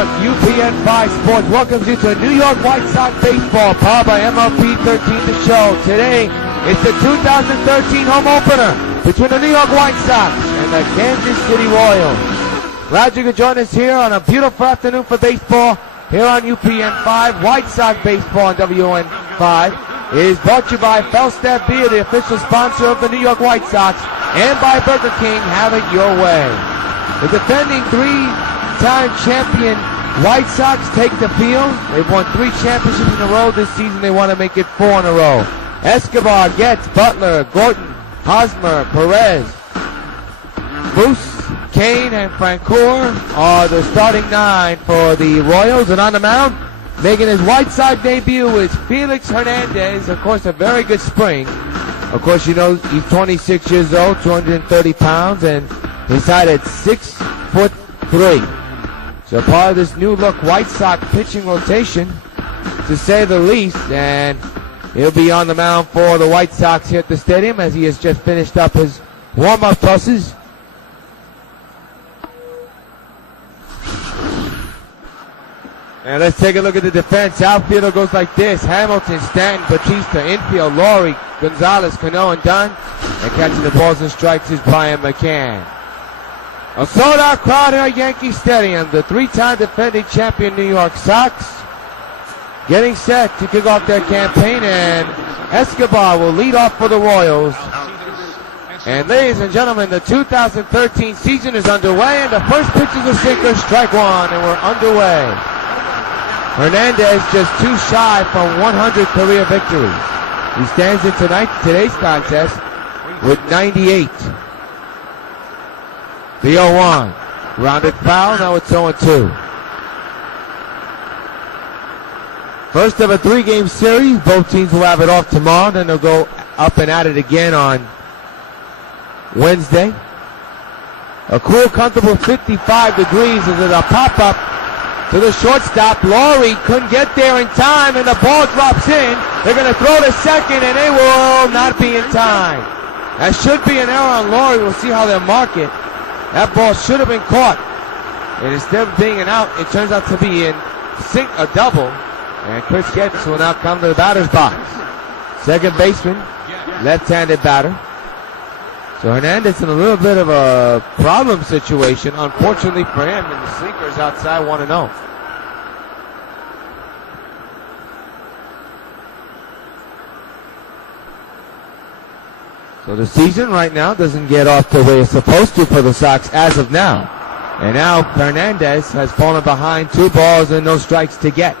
Network, UPN5 Sports welcomes you to New York White Sox baseball, powered by MLP 13 The Show. Today, it's the 2013 home opener between the New York White Sox and the Kansas City Royals. Glad you could join us here on a beautiful afternoon for baseball here on UPN5. White Sox baseball on WON 5 is brought to you by Falstaff Beer, the official sponsor of the New York White Sox, and by Burger King. Have it your way. The defending three-time champion White Sox take the field. They've won 3 championships in a row this season. They want to make it 4 in a row. Escobar, Getz, Butler, Gordon, Hosmer, Perez, Moose, Kane, and Francoeur are the starting 9 for the Royals. And on the mound, making his White Sox debut is Felix Hernandez. Of course, a very good spring. Of course, you know, he's 26 years old, 230 pounds, and he's height at 6'3". So part of this new look White Sox pitching rotation, to say the least, and he'll be on the mound for the White Sox here at the stadium as he has just finished up his warm-up tosses. And let's take a look at the defense. Outfielder goes like this: Hamilton, Stanton, Batista. Infield, Laurie, Gonzalez, Cano, and Dunn. And catching the balls and strikes is Brian McCann. A sold-out crowd here at Yankee Stadium. The 3-time defending champion New York Sox getting set to kick off their campaign, and Escobar will lead off for the Royals. And ladies and gentlemen, the 2013 season is underway, and the first pitch is a sinker, strike 1, and we're underway. Hernandez just 2 shy from 100 career victories. He stands in today's contest with 98. The 0-1. Grounded foul, now it's 0-2. First of a 3-game series. Both teams will have it off tomorrow, then they'll go up and at it again on Wednesday. A cool, comfortable 55 degrees as a pop-up to the shortstop. Laurie couldn't get there in time, and the ball drops in. They're going to throw to second, and they will not be in time. That should be an error on Laurie. We'll see how they mark it. That ball should have been caught. And instead of being an out, it turns out to be a double. And Chris Getz will now come to the batter's box. Second baseman, left-handed batter. So Hernandez in a little bit of a problem situation, unfortunately for him, and the sinker is outside 1-0. So the season right now doesn't get off the way it's supposed to for the Sox as of now. And now Hernandez has fallen behind 2 balls and no strikes to Getz.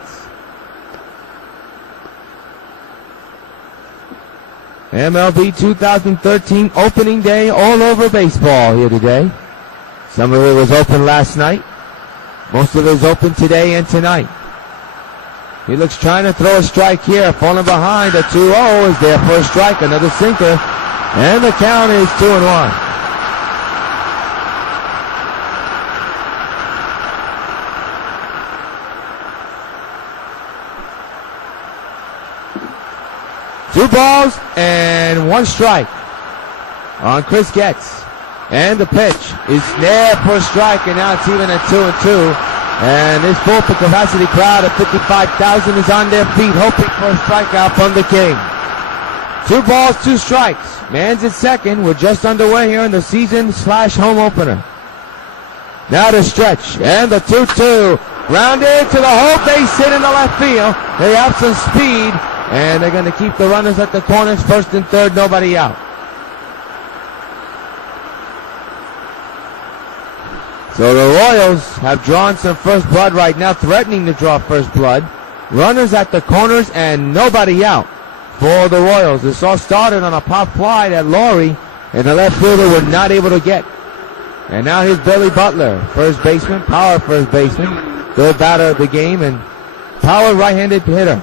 MLB 2013 opening day all over baseball here today. Some of it was open last night. Most of it is open today and tonight. He looks trying to throw a strike here. Falling behind. A 2-0 is there for a strike. Another sinker. And the count is 2-1. Two balls and 1 strike on Chris Getz. And the pitch is snared for a strike, and now it's even at 2-2. And this full capacity crowd of 55,000 is on their feet hoping for a strikeout from the King. 2 balls, 2 strikes. Man's at second. We're just underway here in the season/home opener. Now the stretch, and the 2-2. Grounded to the home base hit in the left field. They have some speed, and they're going to keep the runners at the corners, first and third, nobody out. So the Royals have drawn some first blood right now, threatening to draw first blood. Runners at the corners and nobody out for the Royals. This all started on a pop fly that Laurie and the left fielder were not able to get. And now here's Billy Butler, first baseman, power first baseman, third batter of the game, and power right-handed hitter.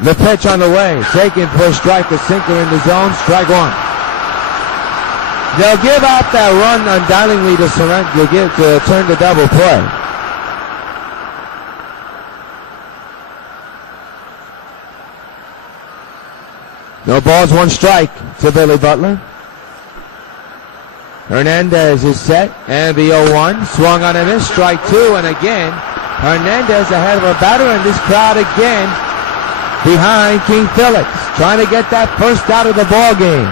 The pitch on the way, taken for a strike, a sinker in the zone, strike 1. They'll give out that run undoubtedly to surrender, to turn the double play. No balls, 1 strike to Billy Butler. Hernandez is set, and the 0-1. Swung on a miss, strike two, and again, Hernandez ahead of a batter, and this crowd again behind King Felix, trying to get that first out of the ball game.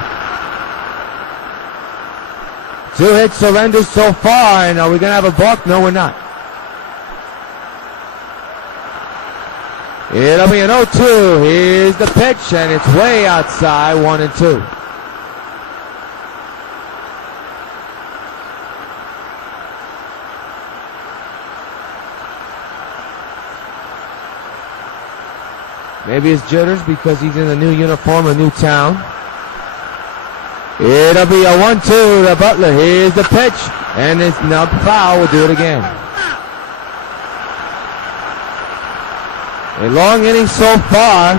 2 hit surrenders so far, and are we going to have a balk? No, we're not. It'll be an 0-2. Here's the pitch, and it's way outside, 1-2. Maybe it's jitters because he's in a new uniform, a new town. It'll be a 1-2 to Butler. Here's the pitch, and it's now foul. We'll do it again. A long inning so far.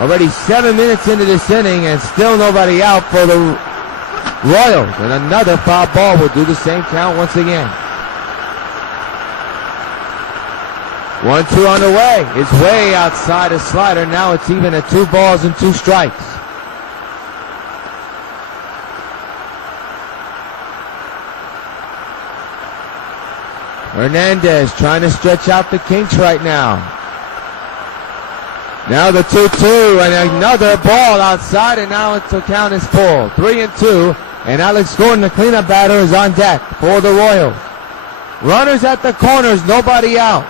Already 7 minutes into this inning, and still nobody out for the Royals. And another foul ball will do the same count once again. 1-2 on the way. It's way outside a slider. Now it's even at 2 balls and 2 strikes. Hernandez trying to stretch out the kinks right now. Now the 2-2 and another ball outside, and now the count is full. 3-2, and Alex Gordon, the cleanup batter, is on deck for the Royals. Runners at the corners, nobody out.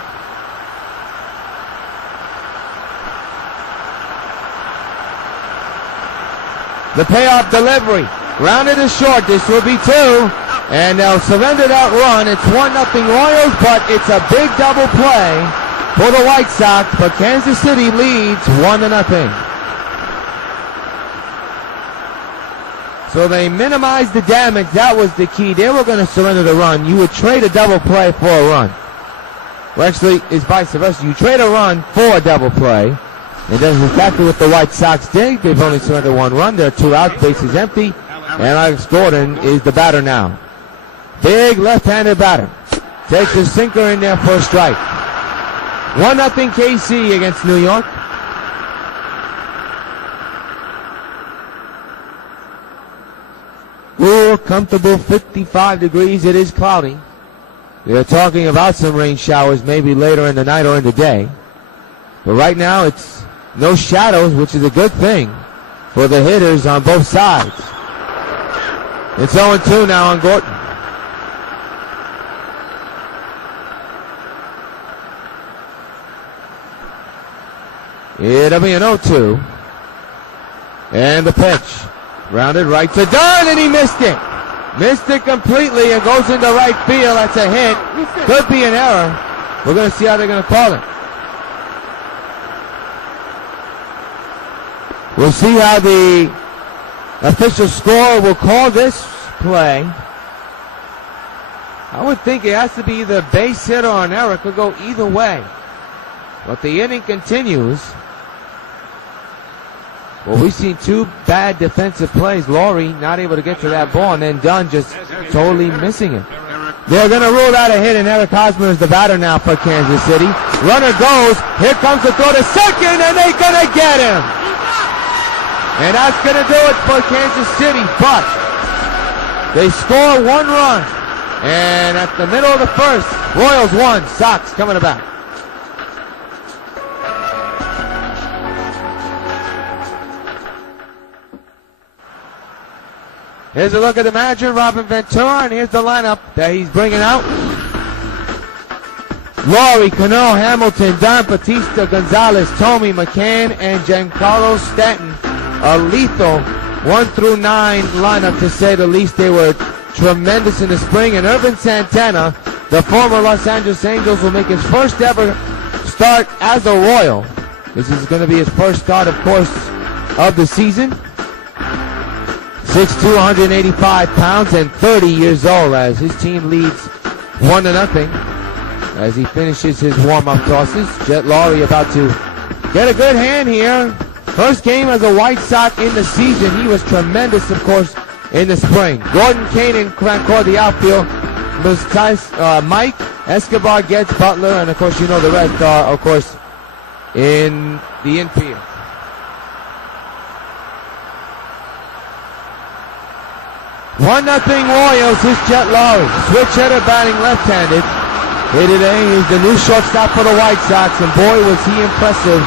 The payoff delivery. Rounded to short. This will be 2. And they'll surrender that run. It's 1-0 Royals, but it's a big double play for the White Sox. But Kansas City leads 1-0. So they minimized the damage. That was the key. They were going to surrender the run. You would trade a double play for a run. Well, actually, it's vice versa. You trade a run for a double play. And that's exactly what the White Sox did. They've only surrendered 1 run. There are 2 outs, bases empty. And Alex Gordon is the batter now. Big left-handed batter. Takes a sinker in there for a strike. 1-0 KC against New York. Cool, comfortable 55 degrees. It is cloudy. They're talking about some rain showers maybe later in the night or in the day. But right now it's no shadows, which is a good thing for the hitters on both sides. It's 0-2 now on Gordon. It'll be an 0-2. And the pitch. Rounded right to Dunn, and he missed it. Missed it completely and goes into right field. That's a hit. Could be an error. We're going to see how they're going to call it. We'll see how the official score will call this play. I would think it has to be either a base hit or an error. It could go either way. But the inning continues. Well, we've seen 2 bad defensive plays. Laurie not able to get to that ball, and then Dunn just totally missing it. They're going to rule out a hit, and Eric Hosmer is the batter now for Kansas City. Runner goes. Here comes the throw to second, and they're going to get him. And that's going to do it for Kansas City, but they score 1 run. And at the middle of the first, Royals 1, Sox coming back. Here's a look at the manager, Robin Ventura, and here's the lineup that he's bringing out. Laurie, Cano, Hamilton, Don Batista, Gonzalez, Tommy, McCann, and Giancarlo Stanton. A lethal 1 through 9 lineup, to say the least. They were tremendous in the spring. And Irvin Santana, the former Los Angeles Angels, will make his first ever start as a Royal. This is going to be his first start, of course, of the season. 6'2", 185 pounds, and 30 years old, as his team leads 1-0 as he finishes his warm-up tosses. Jet Laurie about to get a good hand here. First game as a White Sox in the season. He was tremendous, of course, in the spring. Gordon, Kane, and Crancourt, the outfield. Mike, Escobar, Getz, Butler, and of course, you know the rest are, of course, in the infield. 1-0 Royals. This Jet Lowry. Switch hitter batting left-handed. Here today, he's the new shortstop for the White Sox, and boy was he impressive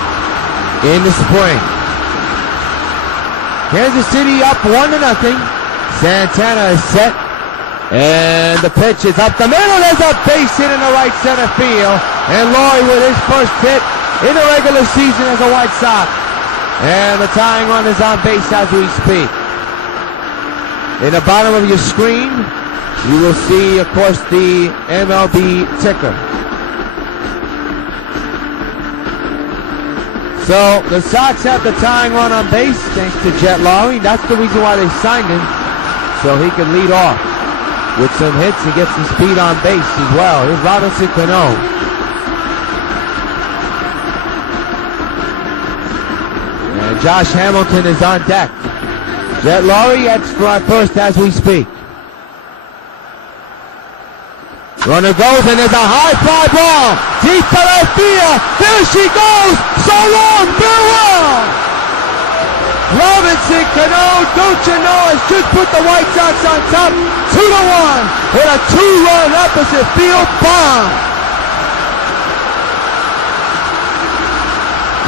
in the spring. Kansas City up 1-0. Santana is set, and the pitch is up the middle. There's a base hit in the right center field, and Lowry with his first hit in the regular season as a White Sox. And the tying run is on base as we speak. In the bottom of your screen, you will see, of course, the MLB ticker. So the Sox have the tying run on base thanks to Jet Lowry. That's the reason why they signed him, so he can lead off with some hits and get some speed on base as well. Here's Robinson Cano. And Josh Hamilton is on deck. Jet Lowry at first as we speak. Runner goes, and there's a high fly ball deep to left field. There she goes. So long, farewell. Robinson Cano, don't you know, has just put the White Sox on top 2-1 with a 2-run opposite field bomb.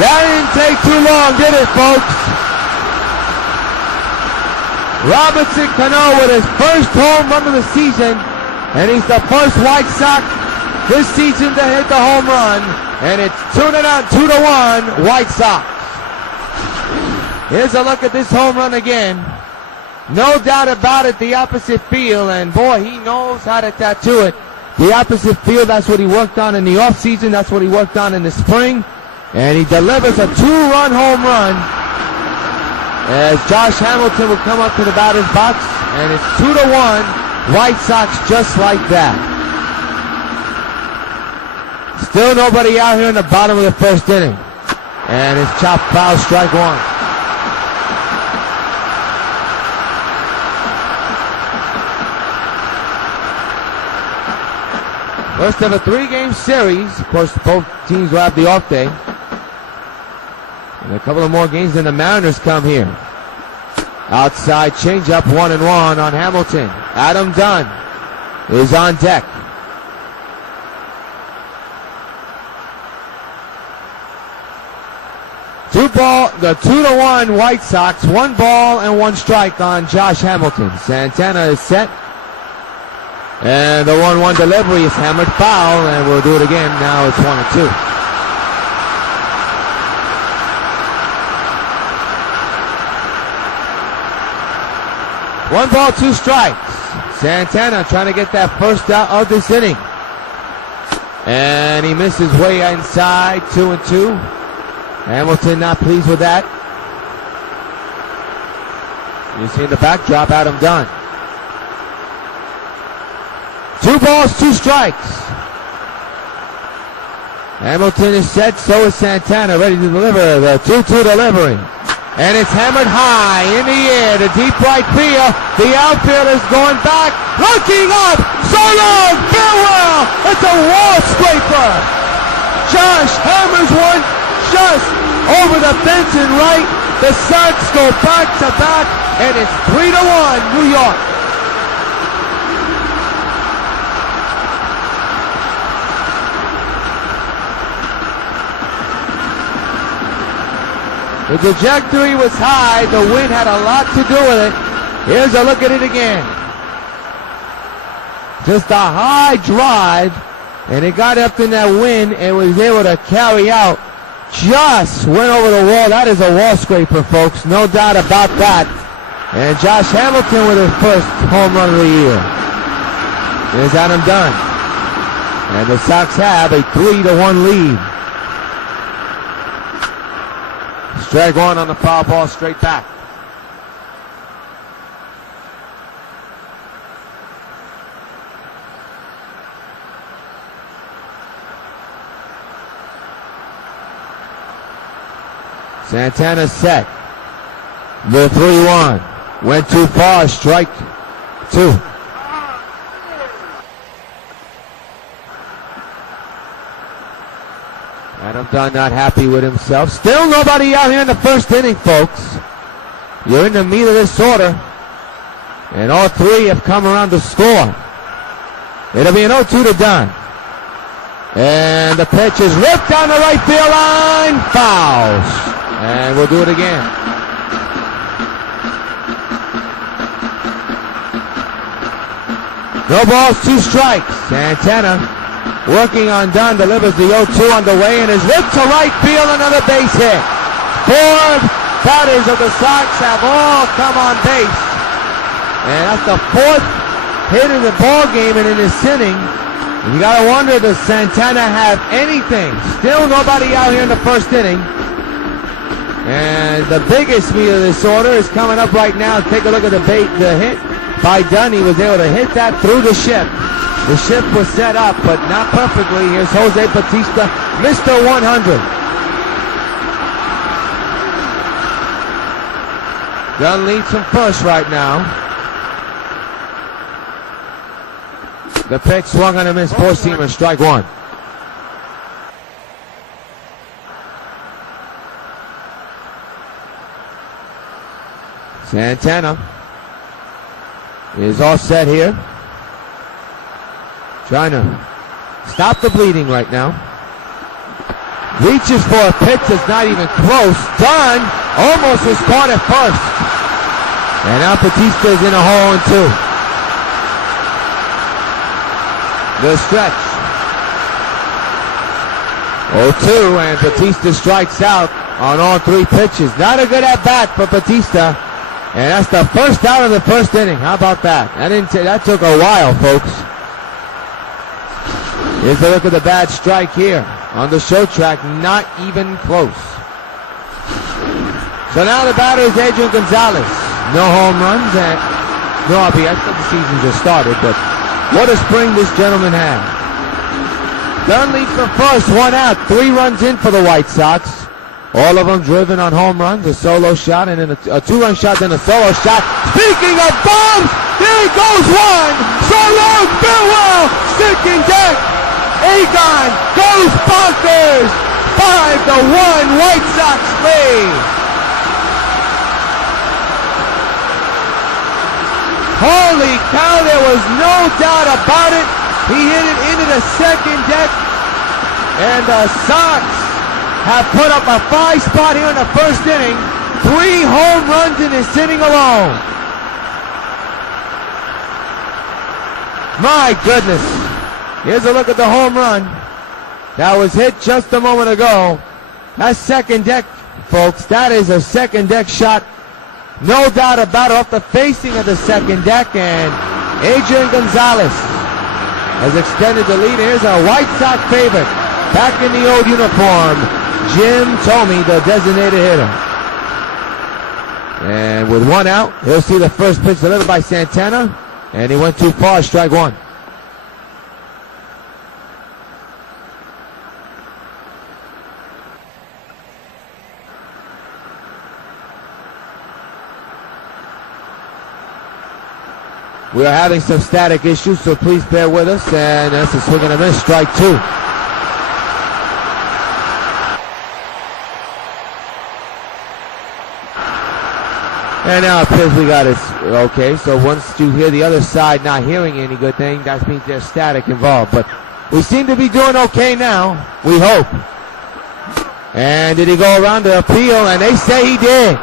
That didn't take too long, did it, folks? Robinson Cano with his first home run of the season. And he's the first White Sox this season to hit the home run. And it's 2-1 White Sox. Here's a look at this home run again. No doubt about it, the opposite field. And boy, he knows how to tattoo it. The opposite field, that's what he worked on in the offseason. That's what he worked on in the spring. And he delivers a 2-run home run as Josh Hamilton will come up to the batter's box. And it's 2-1. White Sox just like that. Still nobody out here in the bottom of the first inning. And it's chopped foul, strike one. First of a 3-game series. Of course, both teams will have the off day. And a couple of more games than the Mariners come here. Outside changeup, 1-1 on Hamilton. Adam Dunn is on deck. The 2-1 White Sox. 1 ball and 1 strike on Josh Hamilton. Santana is set. And the 1-1 delivery is hammered foul, and we'll do it again. Now it's 1-2. One ball, 2 strikes. Santana trying to get that first out of this inning. And he misses way inside, 2-2. Hamilton not pleased with that. You see in the backdrop, Adam Dunn. 2 balls, 2 strikes. Hamilton is set, so is Santana, ready to deliver the 2-2 delivery. And it's hammered high in the air to deep right field. The outfielder's going back, looking up. So long, farewell. It's a wall scraper. Josh hammers one just over the fence and right. The Sox go back to back, and it's 3-1 New York. The trajectory was high. The wind had a lot to do with it. Here's a look at it again. Just a high drive, and it got up in that wind and was able to carry out. Just went over the wall. That is a wall scraper, folks. No doubt about that. And Josh Hamilton with his first home run of the year. There's Adam Dunn. And the Sox have a 3-1 lead. Strike one on the foul ball, straight back. Santana set. The 3-1. Went too far, strike 2. Adam Dunn not happy with himself. Still nobody out here in the first inning, folks. You're in the meat of this order. And all three have come around to score. It'll be an 0-2 to Dunn. And the pitch is ripped down the right field line. Fouls. And we'll do it again. No balls, 2 strikes. Santana working on Dunn, delivers the 0-2 on the way and is ripped to right field, another base hit. 4 batters of the Sox have all come on base. And that's the 4th hit in the ball game and in this inning. You gotta wonder, does Santana have anything? Still nobody out here in the first inning. And the biggest meat of this order is coming up right now. Take a look at the hit by Dunn. He was able to hit that through the ship. The ship was set up, but not perfectly. Here's Jose Bautista, Mr. 100. Dunn leads from first right now. The pitch swung on a miss, 4-seamer, strike 1. Santana is all set here. Trying to stop the bleeding right now. Reaches for a pitch that's not even close. Dunn almost was caught at first. And now Bautista's in a hole and 2. The stretch. 0-2, and Bautista strikes out on all 3 pitches. Not a good at-bat for Bautista. And that's the first out of the first inning. How about that? That took a while, folks. Here's a look at the bad strike here on the show track. Not even close. So now the batter is Adrian Gonzalez. No home runs and no RBIs. The season just started, but what a spring this gentleman had. Dunn leads from first, 1 out, 3 runs in for the White Sox. All of them driven on home runs, a solo shot, and then a 2-run shot, then a solo shot. Speaking of bombs, there goes one. So long, farewell, sinking deck. Egon goes bonkers. 5-1, White Sox lead. Holy cow, there was no doubt about it. He hit it into the second deck. And the Sox have put up a 5 spot here in the first inning. 3 home runs in this inning alone. My goodness. Here's a look at the home run that was hit just a moment ago. That's second deck, folks. That is a second deck shot. No doubt about it, off the facing of the second deck, and Adrian Gonzalez has extended the lead. Here's a White Sox favorite, back in the old uniform, Jim Thome, the designated hitter. And with 1 out, he'll see the first pitch delivered by Santana, and he went too far, strike 1. We are having some static issues, so please bear with us. And that's a swing and a miss, strike 2. And now it appears we got it. Okay, so once you hear the other side not hearing any good thing, that means there's static involved. But we seem to be doing okay now, we hope. And did he go around to appeal? And they say he did.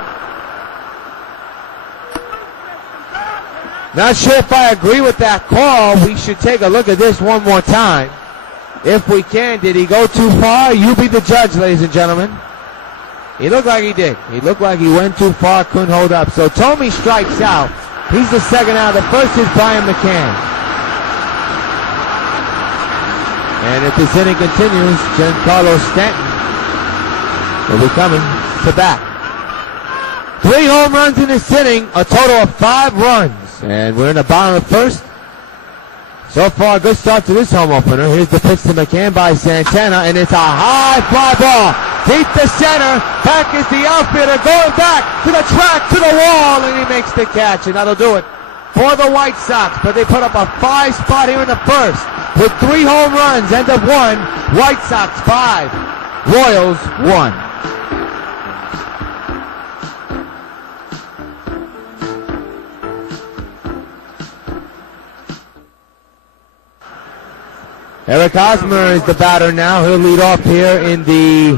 Not sure if I agree with that call. We should take a look at this one more time. If we can, did he go too far? You be the judge, ladies and gentlemen. He looked like he did. He looked like he went too far, couldn't hold up. So Thome strikes out. He's the second out. The first is Brian McCann. And if this inning continues, Giancarlo Stanton will be coming to bat. 3 home runs in this inning, a total of 5 runs. And we're in the bottom of the first. So far, a good start to this home opener. Here's the pitch to McCann by Santana, and it's a high fly ball. Deep to center. Back is the outfielder going back to the track, to the wall, and he makes the catch. And that'll do it for the White Sox. But they put up a 5 spot here in the first with 3 home runs. End of 1. White Sox 5. Royals 1. Eric Hosmer is the batter now. He'll lead off here in the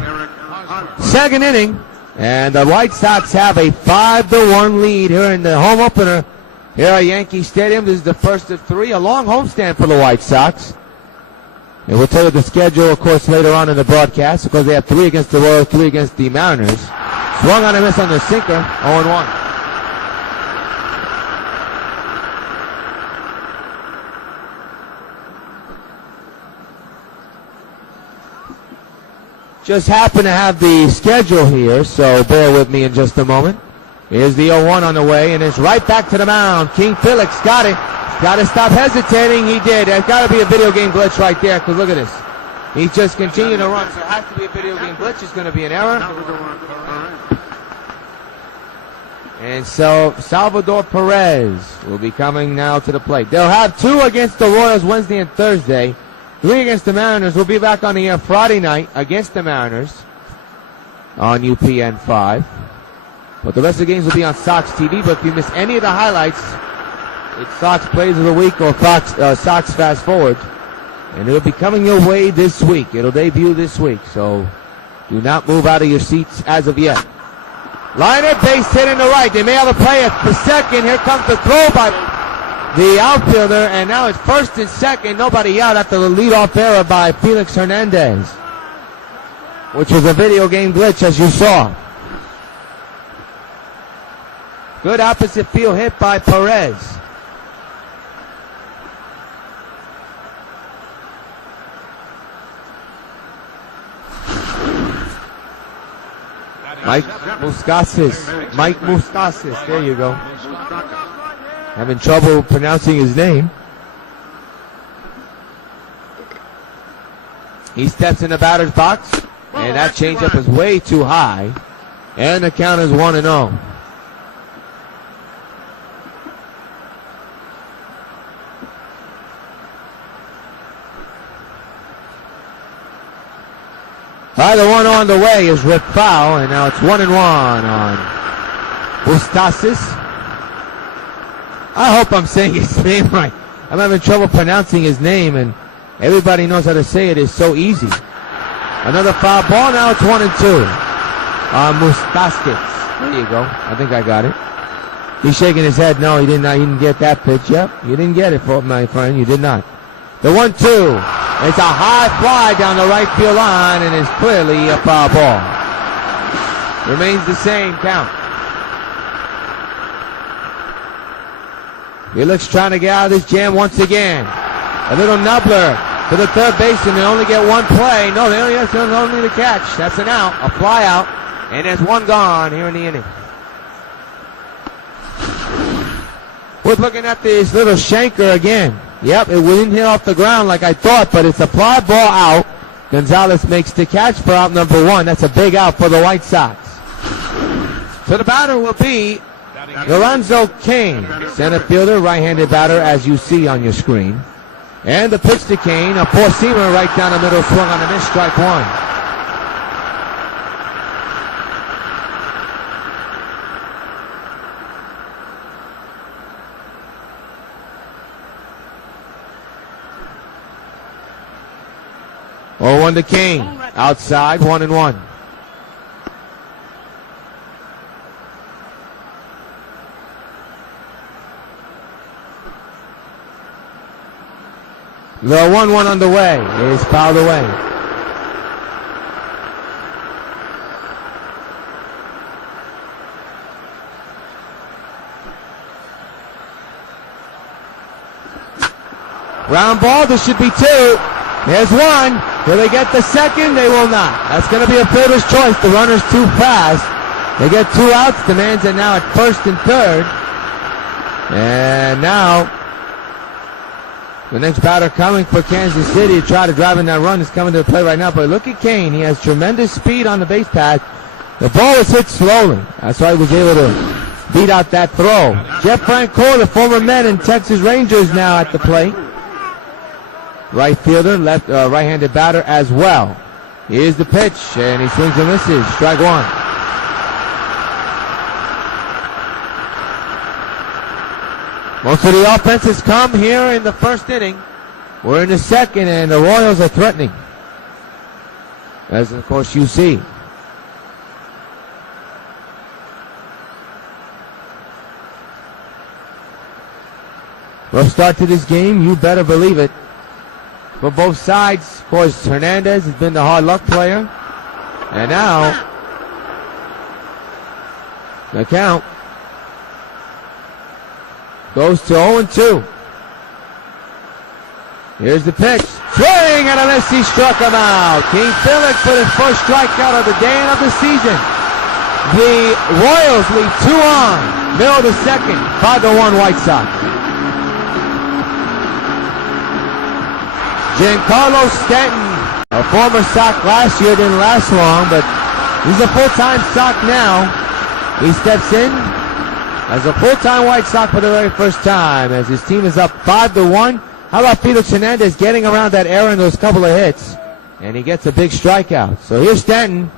second inning. And the White Sox have a 5-1 lead here in the home opener here at Yankee Stadium. This is the first of three, a long homestand for the White Sox. And we'll tell you the schedule, of course, later on in the broadcast, because they have 3 against the Royals, 3 against the Mariners. Swung on a miss on the sinker, 0-1. Just happen to have the schedule here, so bear with me in just a moment. Here's the 0-1 on the way, and it's right back to the mound. King Felix got it. Got to stop hesitating. He did. There's got to be a video game glitch right there, because look at this. He's just continuing to run, so it has to be a video game glitch. It's going to be an error. And so Salvador Perez will be coming now to the plate. They'll have 2 against the Royals Wednesday and Thursday. 3 against the Mariners. We'll be back on the air Friday night against the Mariners on UPN 5. But the rest of the games will be on Sox TV. But if you miss any of the highlights, it's Sox Plays of the Week or Sox Fast Forward. And it'll be coming your way this week. It'll debut this week. So do not move out of your seats as of yet. Liner, base hit in the right. They may have a play at the second. Here comes the throw by the outfielder, and now it's first and second. Nobody out after the leadoff error by Felix Hernandez, which was a video game glitch, as you saw. Good opposite field hit by Perez. Mike Moustakas, there you go. Having trouble pronouncing his name. He steps in the batter's box, and that changeup is way too high. And the count is 1-0. The 1 on the way is ripped foul, and now it's 1-1 on Moustakas. I hope I'm saying his name right. I'm having trouble pronouncing his name, and everybody knows how to say it. It's so easy. Another foul ball. Now it's 1-2 on Moustakas. There you go. I think I got it. He's shaking his head. No, he didn't get that pitch. Yep, you didn't get it, my friend. You did not. The 1-2. It's a high fly down the right field line, and it's clearly a foul ball. Remains the same count. Felix trying to get out of this jam once again. A little nubbler to the third baseman. They only get one play. No, they only the catch. That's an out, a fly out, and there's one gone here in the inning. We're looking at this little shanker again. Yep, it didn't hit off the ground like I thought, but it's a fly ball out. Gonzalez makes the catch for out number 1. That's a big out for the White Sox. So the batter will be Lorenzo Cain, center fielder, right-handed batter, as you see on your screen. And the pitch to Cain, a four-seamer right down the middle, swung on a miss, strike 1. Oh, 1 to Cain. Outside, 1-1. The 1-1 on the way is fouled away. Ground ball, this should be 2. There's 1. Will they get the second? They will not. That's going to be a fielder's choice. The runner's too fast. They get 2 outs. The man's are now at first and third. And now the next batter coming for Kansas City to try to drive in that run is coming to the plate right now. But look at Cain. He has tremendous speed on the base path. The ball was hit slowly. That's why he was able to beat out that throw. Jeff Francoeur, the former Met and Texas Rangers, now at the plate. Right fielder, right-handed batter as well. Here's the pitch, and he swings and misses. Strike 1. Most of the offense has come here in the first inning. We're in the second, and the Royals are threatening, as of course you see. Rough start to this game, you better believe it. For both sides, of course, Hernandez has been the hard luck player. And now, the count goes to 0-2. Here's the pitch. Swing and a miss. He struck him out. King Felix for his first strikeout of the day and of the season. The Royals lead 2-on. Middle of the second. 5-1 White Sox. Giancarlo Stanton, a former Sox last year, didn't last long, but he's a full-time Sox now. He steps in as a full-time White Sox for the very first time as his team is up 5-1. How about Felix Hernandez getting around that error in those couple of hits? And he gets a big strikeout. So here's Stanton,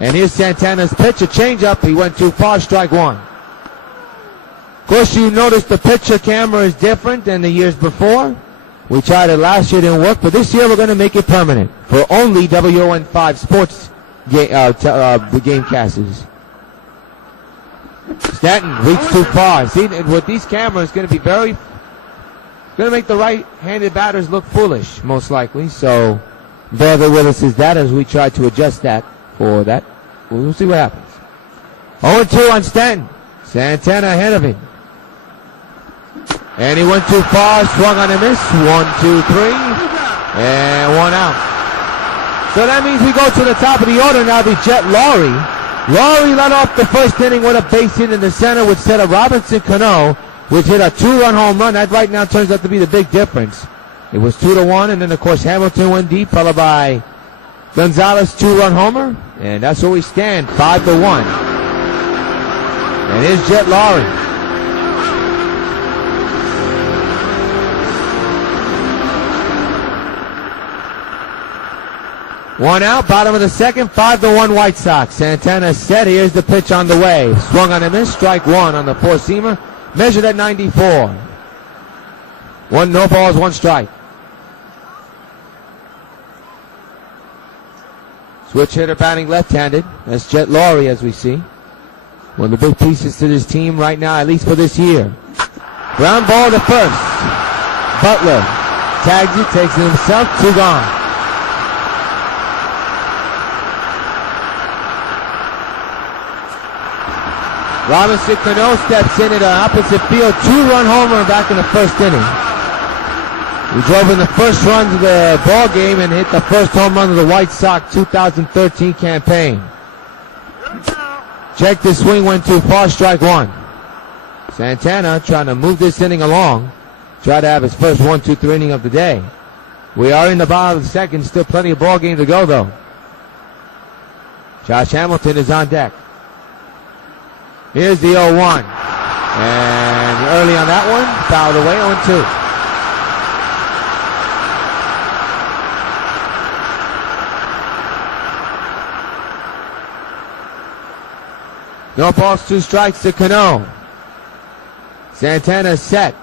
and here's Santana's pitch, a changeup. He went too far, strike one. Of course, you notice the picture camera is different than the years before. We tried it last year, didn't work, but this year we're going to make it permanent for only WON 5 sports the game casters. Stanton reached too far. See, with these cameras, going to be going to make the right-handed batters look foolish, most likely. So bear with us as that as we try to adjust that for that. We'll see what happens. 0-2 on Stanton. Santana ahead of him. And he went too far, swung on a miss. 1, 2, 3, and 1 out. So that means we go to the top of the order now. Be Jet Lowry. Lowry led off the first inning with a base hit in the center, which set up Robinson Cano, which hit a 2-run home run. That right now turns out to be the big difference. It was 2-1, and then of course Hamilton went deep, followed by Gonzalez 2-run homer, and that's where we stand, 5-1. And here's Jet Lowry. One out, bottom of the second, 5-1 White Sox. Santana set. Here's the pitch on the way. Swung on a miss, strike one on the four-seamer. Measured at 94. No balls, 1 strike. Switch hitter batting left-handed. That's Jet Lowry, as we see. One of the big pieces to this team right now, at least for this year. Ground ball to first. Butler tags it, takes it himself, 2 gone. Robinson Cano steps in at an opposite field, 2-run homer back in the first inning. He drove in the first runs of the ball game and hit the first home run of the White Sox 2013 campaign. Check the swing, went too far, strike one. Santana trying to move this inning along, try to have his first 1-2-3 inning of the day. We are in the bottom of the second, still plenty of ball game to go though. Josh Hamilton is on deck. Here's the 0-1. And early on that one, fouled away, 0-2. No balls, 2 strikes to Cano. Santana set.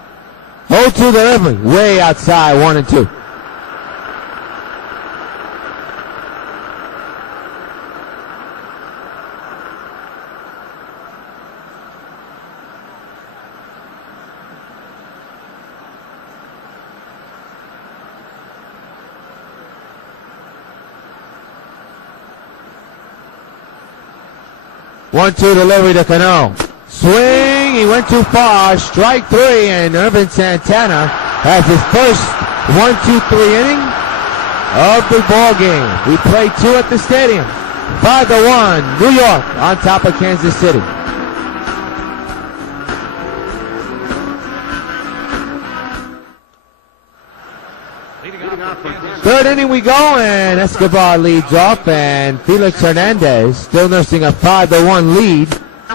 0-2 delivery, way outside, 1-2. One-two delivery to Cano. Swing, he went too far. Strike 3, and Irvin Santana has his first 1-2-3 inning of the ball game. We played 2 at the stadium. 5-1, New York on top of Kansas City. Third inning we go, and Escobar leads off, and Felix Hernandez, still nursing a 5-1 lead,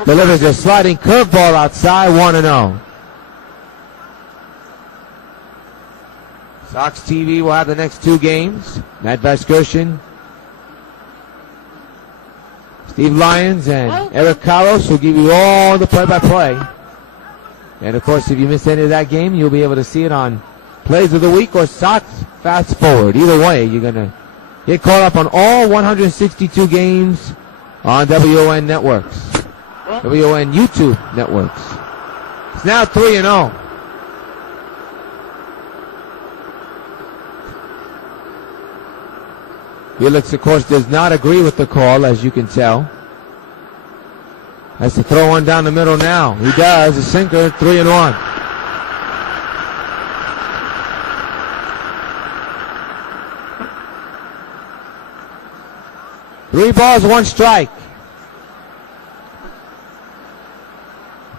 delivers a sliding curveball outside, 1-0. Sox TV will have the next 2 games. Matt Vasgersian, Steve Lyons, and Eric Carlos will give you all the play-by-play. And of course, if you missed any of that game, you'll be able to see it on plays of the week or Sox fast forward. Either way, you're going to get caught up on all 162 games on WON networks. WON YouTube networks. It's now 3-0. Felix, of course, does not agree with the call, as you can tell. Has to throw one down the middle now. He does. A sinker, 3-1. Three balls, one strike.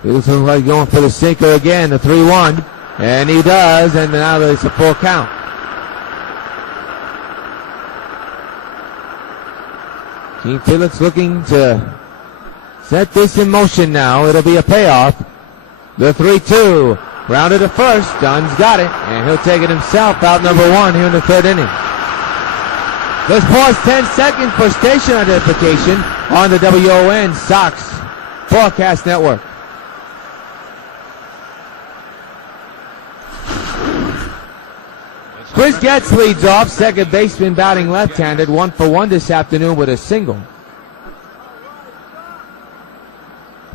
Felix looks like going for the sinker again, the 3-1. And he does, and now it's a full count. Team Felix looking to set this in motion now. It'll be a payoff. The 3-2. Grounded to first. Dunn's got it. And he'll take it himself out number one here in the third inning. Let's pause 10 seconds for station identification on the WON Sox Broadcast Network. Chris Getz leads off, second baseman batting left-handed, 1-for-1 this afternoon with a single.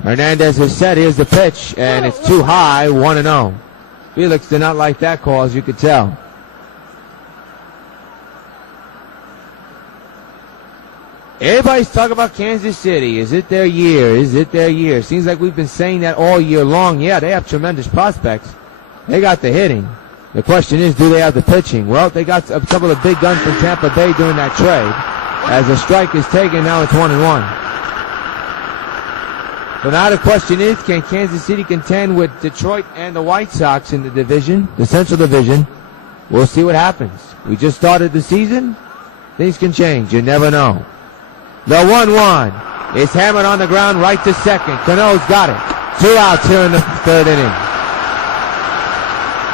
Hernandez has said, here's the pitch, and it's too high, 1-0. Felix did not like that call, as you could tell. Everybody's talking about Kansas City. Is it their year? Is it their year? Seems like we've been saying that all year long. Yeah, they have tremendous prospects. They got the hitting. The question is, do they have the pitching? Well, they got a couple of big guns from Tampa Bay during that trade. As a strike is taken, now it's 1-1. So now the question is, can Kansas City contend with Detroit and the White Sox in the division, the Central Division? We'll see what happens. We just started the season. Things can change. You never know. The 1-1 is hammered on the ground right to second. Cano's got it. 2 outs here in the third inning.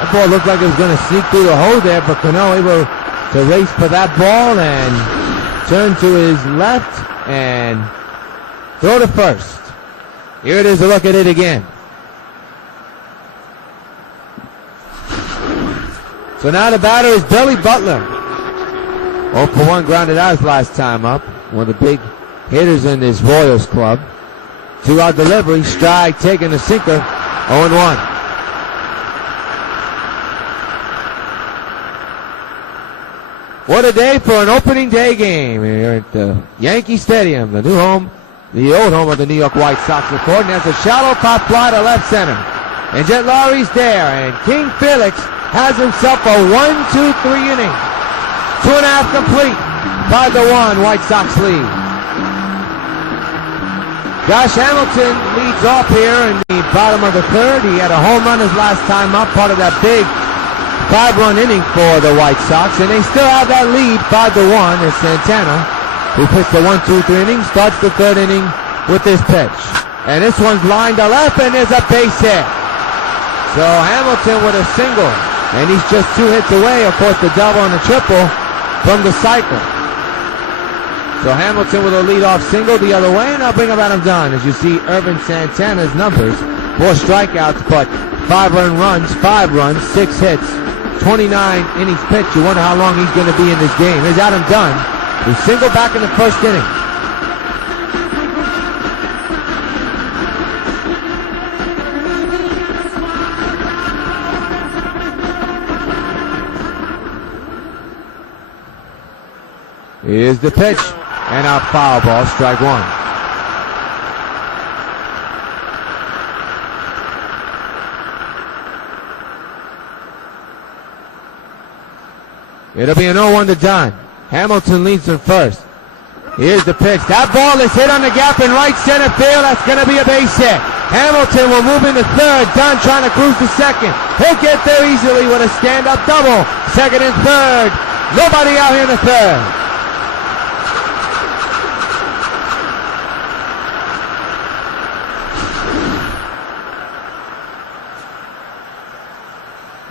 That ball looked like it was going to sneak through the hole there, but Cano able to race for that ball and turn to his left and throw to first. Here it is, a look at it again. So now the batter is Billy Butler. 0-for-1 grounded out his last time up. One of the big hitters in this Royals club. 2-out delivery, strike taking a sinker, 0-1. What a day for an opening day game here at the Yankee Stadium, the new home, the old home of the New York White Sox. Recording as a shallow pop fly to left center. And Jet Lowry's there, and King Felix has himself a 1-2-3 inning. 2.5 complete. 5-1 White Sox lead. Josh Hamilton leads off here in the bottom of the third. He had a home run his last time up, part of that big 5-run inning for the White Sox, and they still have that lead, 5-1. It's Santana who pitched the 1-2-3 inning, starts the third inning with this pitch. And this one's lined to left, and there's a base hit. So Hamilton with a single, and he's just 2 hits away, of course, the double and the triple from the cycle. So Hamilton with a leadoff single the other way, and I'll bring up Adam Dunn. As you see, Irvin Santana's numbers, 4 strikeouts, but 5 earned runs, 5 runs, 6 hits. 29 innings pitched. You wonder how long he's going to be in this game. Here's Adam Dunn, who singled back in the first inning. Here's the pitch, and a foul ball, strike one. It'll be an 0-1 to Dunn. Hamilton leads from first. Here's the pitch. That ball is hit on the gap in right center field. That's going to be a base hit. Hamilton will move into third. Dunn trying to cruise to second. He'll get there easily with a stand-up double. Second and third. Nobody out here in the third.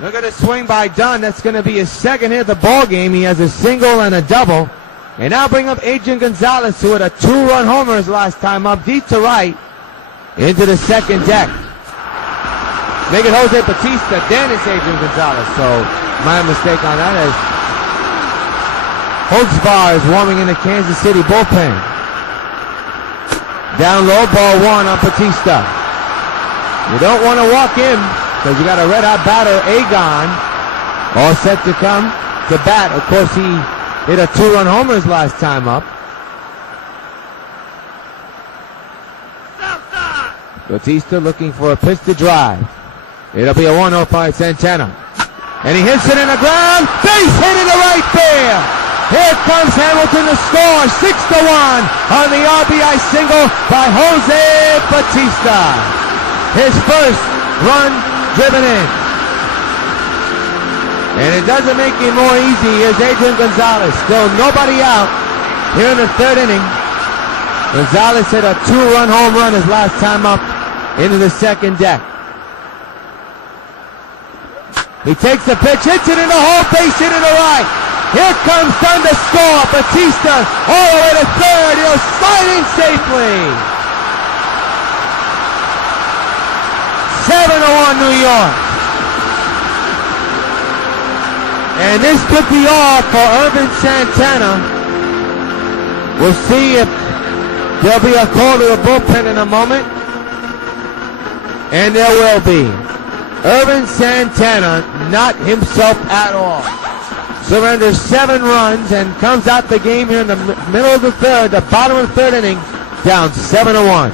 Look at the swing by Dunn. That's going to be his second hit of the ball game. He has a single and a double. And now bring up Adrian Gonzalez, who had a 2-run homer his last time up, deep to right, into the second deck. Make it Jose Bautista, then it's Adrian Gonzalez. So My mistake on that is Holtzbar is warming in the Kansas City bullpen. Down low, ball one on Batista. You don't want to walk in because you got a red-hot batter, Agon, all set to come to bat. Of course, he hit a 2-run homer his last time up. Batista looking for a pitch to drive. It'll be a 1-0 by Santana. And he hits it in the ground. Base hit in the right field. Here comes Hamilton to score. 6-1 on the RBI single by Jose Batista. His first run driven in. And it doesn't make it more easy. Here's Adrian Gonzalez. Still nobody out here in the third inning. Gonzalez hit a 2-run home run his last time up into the second deck. He takes the pitch, hits it in the hole, base hit in the right. Here comes Dunn to score. Batista all the way to third. He'll slide in safely. 7-1 New York. And this could be all for Irvin Santana. We'll see if there'll be a call to the bullpen in a moment. And there will be. Irvin Santana, not himself at all. Surrenders 7 runs and comes out the game here in the middle of the third, the bottom of the third inning, down 7-1.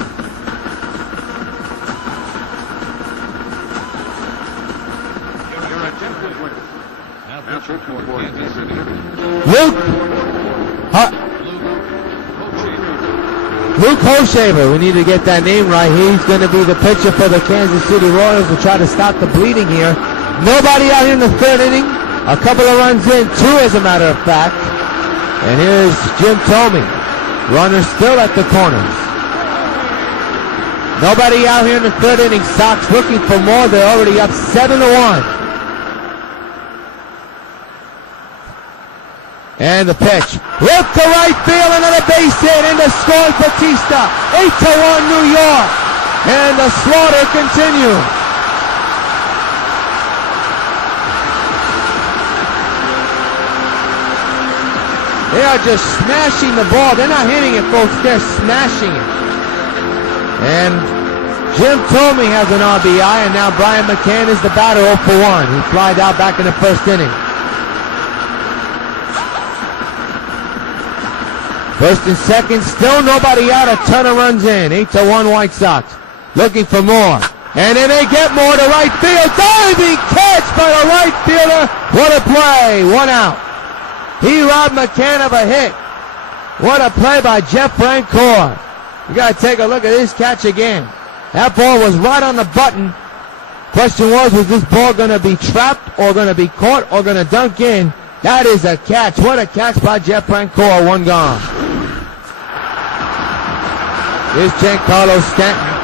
Luke Hoshaver, we need to get that name right. He's going to be the pitcher for the Kansas City Royals to try to stop the bleeding here. Nobody out here in the third inning. A couple of runs in, 2 as a matter of fact. And here's Jim Thome. Runner still at the corners. Nobody out here in the third inning. Sox looking for more. They're already up 7-1. And the pitch. Left to right field, another base hit into scores Batista. 8-1 New York. And the slaughter continues. They are just smashing the ball. They're not hitting it, folks. They're smashing it. And Jim Thome has an RBI, and now Brian McCann is the batter 0-for-1. He flied out back in the first inning. First and second, still nobody out. A ton of runs in. 8-1 White Sox. Looking for more. And they may get more to right field. Diving catch by the right fielder. What a play. 1 out. He robbed McCann of a hit. What a play by Jeff Francoeur. You got to take a look at this catch again. That ball was right on the button. Question was this ball going to be trapped or going to be caught or going to dunk in? That is a catch. What a catch by Jeff Francoeur. 1 gone. Here's Giancarlo Stanton.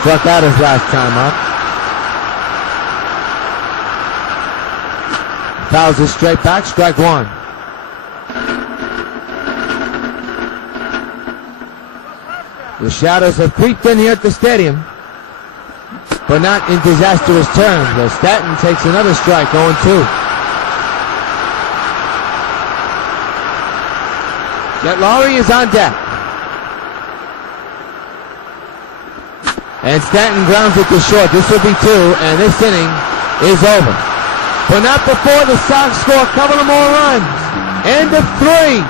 Struck out his last time up. Fouls it straight back, strike 1. The shadows have creeped in here at the stadium, but not in disastrous terms. Well, Stanton takes another strike, 0-2. Jet Lowry is on deck. And Stanton grounds it to short. This will be 2, and this inning is over. But not before the Sox score a couple of more runs. End of 3.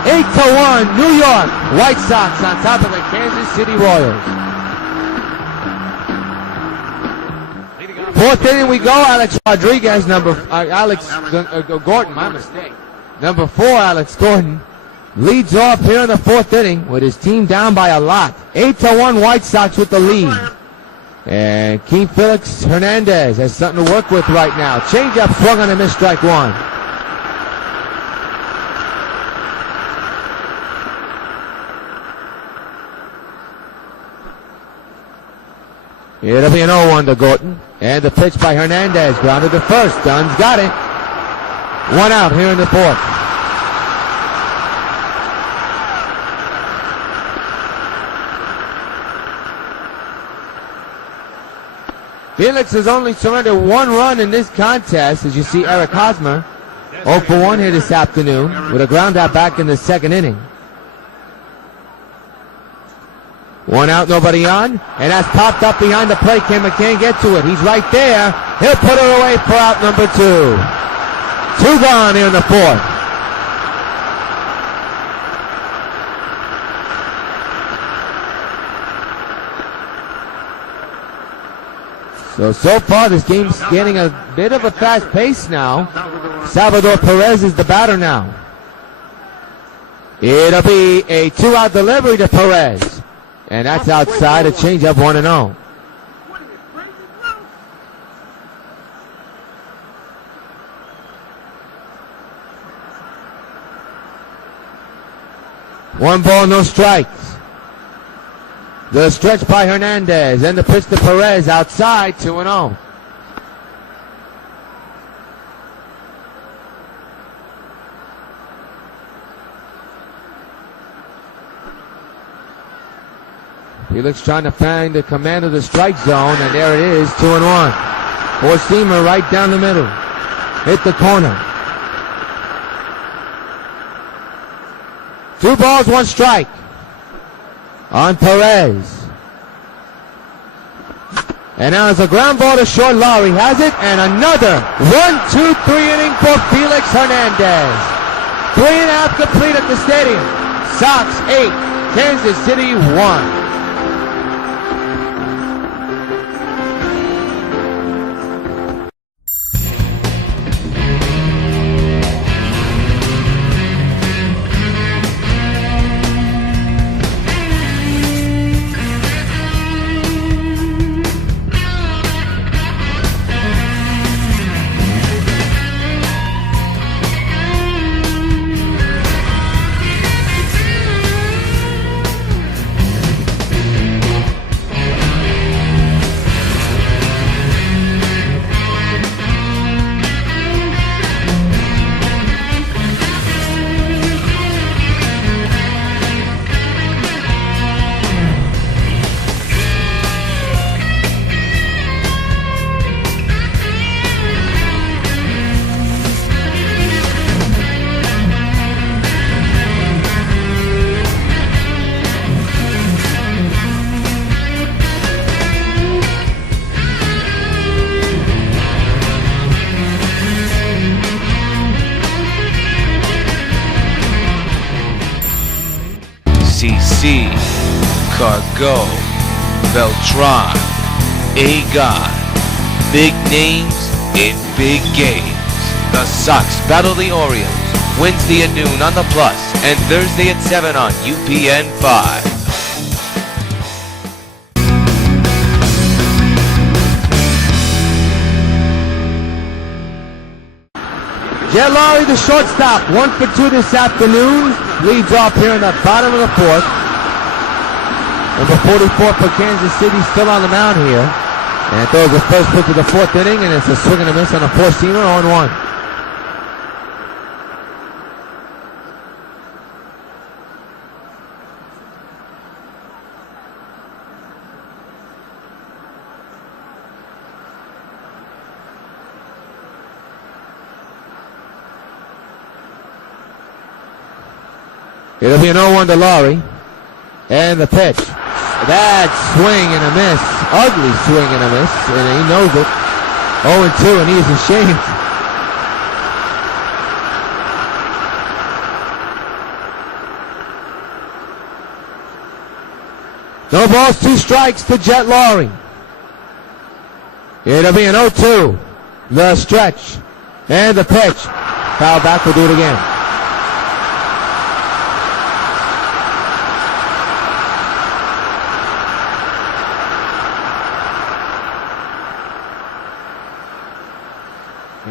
8-1 New York White Sox on top of the Kansas City Royals. 4th inning we go. Alex Rodriguez, Gordon, my mistake. Number 4, Alex Gordon, leads off here in the 4th inning with his team down by a lot. 8-1 White Sox with the lead. And Keith Felix Hernandez has something to work with right now. Changeup swung on a miss, strike 1. It'll be an 0-1 to Gordon. And the pitch by Hernandez, grounded to first. Dunn's got it. 1 out here in the 4th. Felix has only surrendered 1 run in this contest, as you see Eric Hosmer 0 for 1 here this afternoon with a ground out back in the 2nd inning. 1 out, nobody on, and that's popped up behind the plate. Can McCann get to it? He's right there. He'll put it away for out number 2. 2 gone here in the 4th. So far this game's getting a bit of a fast pace now. Salvador Perez is the batter now. It'll be a 2-out delivery to Perez. And that's outside, a changeup 1-0. One ball, no strikes. The stretch by Hernandez and the pitch to Perez outside, 2-0. Felix trying to find the command of the strike zone, and there it is, 2-1. 4-seamer right down the middle. Hit the corner. 2 balls, 1 strike on Perez. And now it's a ground ball to short. Lowry has it, and another 1-2-3 inning for Felix Hernandez. 3.5 complete at the stadium. Sox 8, Kansas City 1. CC, Cargo, Beltran, Agon. Big names in big games. The Sox battle the Orioles Wednesday at noon on the Plus and Thursday at 7 on UPN 5. Jet Lowry, the shortstop, 1 for 2 this afternoon. Leads off here in the bottom of the 4th. Number 44 for Kansas City still on the mound here. And throws the first pitch of the 4th inning, and it's a swing and a miss on a 4-seamer, 0-1. It'll be an 0-1 to Lowry. And the pitch. That swing and a miss. Ugly swing and a miss. And he knows it. 0-2, and he is ashamed. No balls, 2 strikes to Jet Lowry. It'll be an 0-2. The stretch. And the pitch. Foul back, we'll do it again.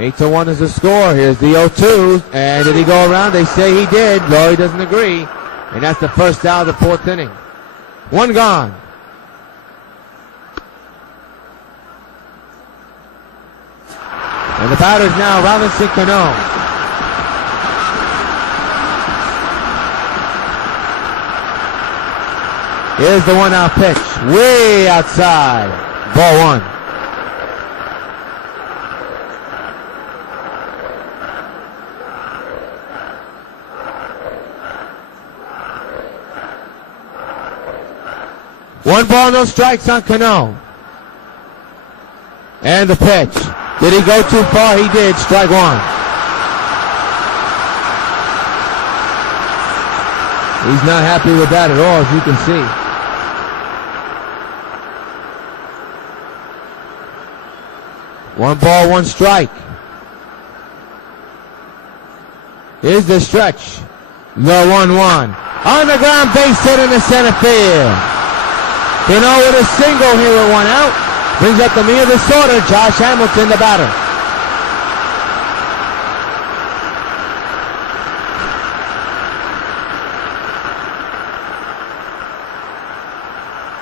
Eight to 1 is the score. Here's the 0-2. And did he go around? They say he did. Lowry doesn't agree. And that's the first out of the 4th inning. 1 gone. And the batter's now Robinson Cano. Here's the 1-out pitch. Way outside. Ball 1. 1 ball, no strikes on Cano. And the pitch. Did he go too far? He did. Strike 1. He's not happy with that at all, as you can see. One ball, one strike. Here's the stretch. The 1-1. On the ground, base hit in the center field. Cano with a single here with 1 out. Brings up the meat of the sorter, Josh Hamilton, the batter.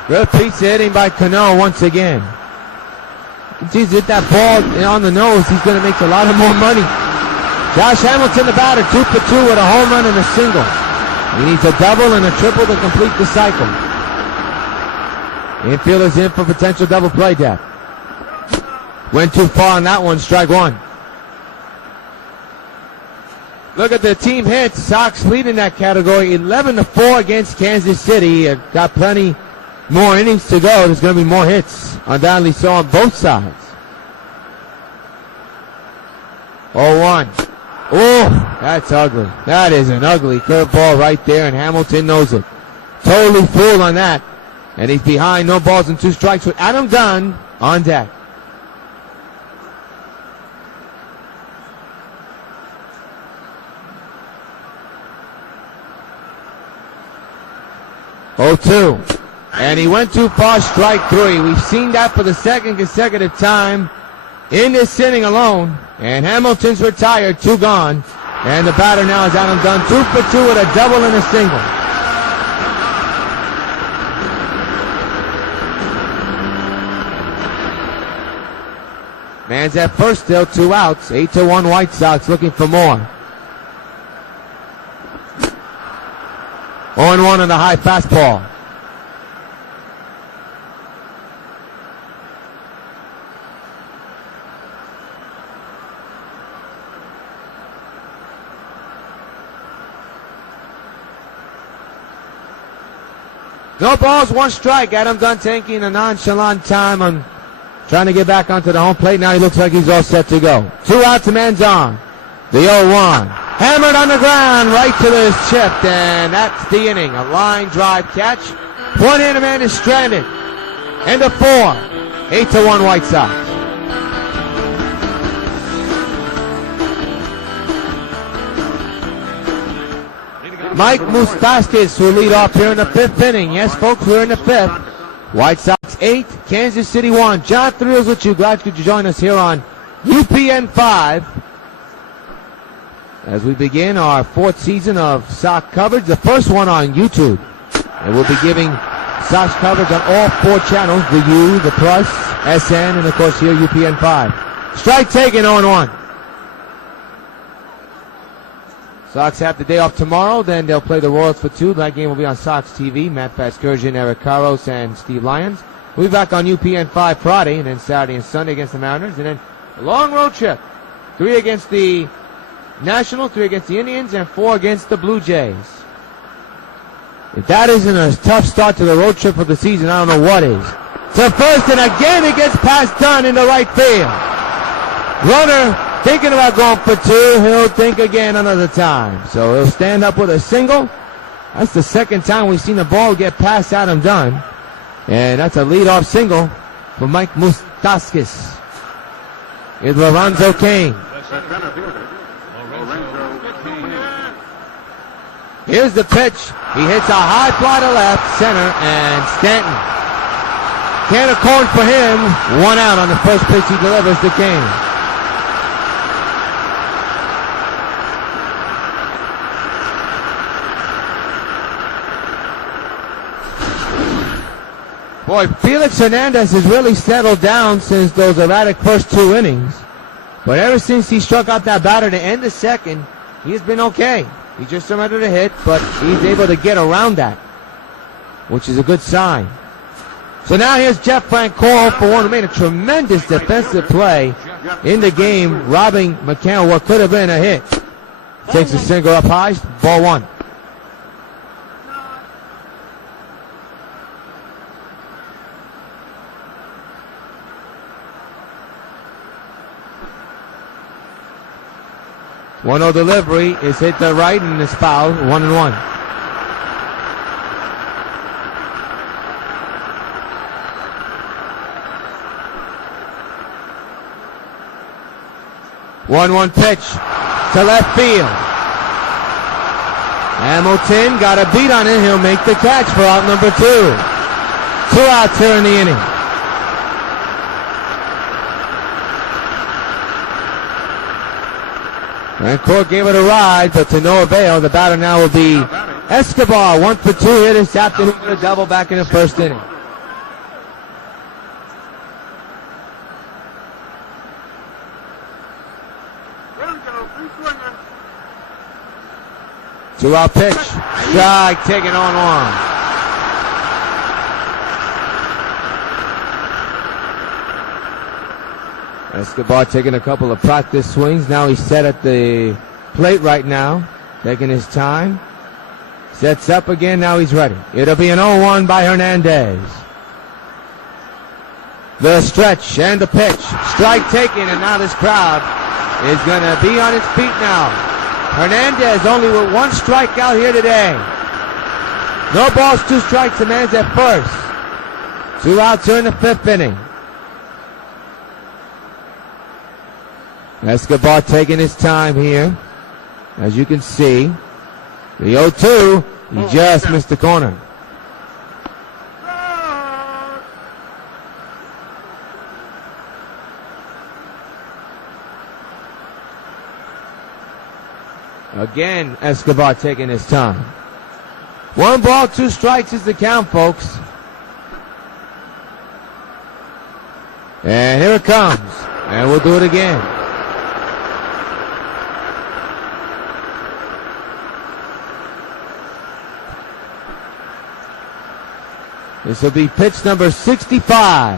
Good piece of hitting by Cano once again. If he's hit that ball on the nose, he's going to make a lot of more money. Josh Hamilton, the batter, 2 for 2 with a home run and a single. He needs a double and a triple to complete the cycle. Infielders in for potential double play death. Went too far on that one, strike 1. Look at the team hits. Sox leading that category 11-4 against Kansas City. Got plenty more innings to go. There's going to be more hits, undoubtedly so, on both sides. 0-1. Oh, that's ugly. That is an ugly curveball right there, and Hamilton knows it. Totally fooled on that. And he's behind, no balls and 2 strikes with Adam Dunn on deck. Oh, 2. And he went too far, strike 3. We've seen that for the second consecutive time in this inning alone. And Hamilton's retired, 2 gone. And the batter now is Adam Dunn, 2 for 2 with a double and a single. Man's at first still, 2 outs. 8-1 White Sox looking for more. 0-1 on the high fastball. No balls, 1 strike. Adam Dunn taking a nonchalant time on trying to get back onto the home plate. Now he looks like he's all set to go. 2 outs, a man's on. The 0-1. Hammered on the ground, right to the chip, and that's the inning. A line drive catch. 1-hitter man is stranded. End of 4. 8-1 White Sox. Mike Moustakas will lead off here in the 5th inning. Yes, folks, we're in the 5th. White Sox 8, Kansas City 1. John Thrills with you. Glad you could join us here on UPN 5 as we begin our 4th season of Sox coverage, the first one on YouTube. And we'll be giving Sox coverage on all 4 channels, the U, the Plus, SN, and of course here UPN 5. Strike taken, 0-1. Sox have the day off tomorrow, then they'll play the Royals for 2. That game will be on Sox TV. Matt Vasgersian, Eric Carros, and Steve Lyons. We'll be back on UPN 5 Friday, and then Saturday and Sunday against the Mariners, and then a long road trip. 3 against the Nationals, 3 against the Indians, and 4 against the Blue Jays. If that isn't a tough start to the road trip of the season, I don't know what is. To first, and again it gets past Dunn in the right field. Runner thinking about going for 2, he'll think again another time. So he'll stand up with a single. That's the second time we've seen the ball get past Adam Dunn. And that's a leadoff single for Mike Moustakas. Here's Lorenzo Cain. Here's the pitch. He hits a high fly to left, center, and Stanton. Can of corn for him. 1 out on the first pitch he delivers to Cain. Boy, Felix Hernandez has really settled down since those erratic first 2 innings. But ever since he struck out that batter to end the second, he's been okay. He just surrendered a hit, but he's able to get around that, which is a good sign. So now here's Jeff Francoeur for one who made a tremendous defensive play in the game, robbing McCann what could have been a hit. Takes a single up high, ball 1. 1-0 delivery is hit to right and is fouled. 1-1. One pitch to left field. Hamilton got a beat on it. He'll make the catch for out number 2. 2 outs here in the inning. And Court gave it a ride, but to no avail. The batter now will be Escobar. 1 for 2 here this afternoon with a double back in the first inning. Two-out pitch. Strike taken on 1. Escobar taking a couple of practice swings. Now he's set at the plate right now, taking his time. Sets up again, now he's ready. It'll be an 0-1 by Hernandez. The stretch and the pitch. Strike taken, and now this crowd is going to be on its feet now. Hernandez only with 1 strikeout here today. No balls, 2 strikes, the man's at first. 2 outs here in the 5th inning. Escobar taking his time here. As you can see, the 0-2, he just missed the corner. Again, Escobar taking his time. 1 ball, 2 strikes is the count, folks. And here it comes. And we'll do it again. This will be pitch number 65.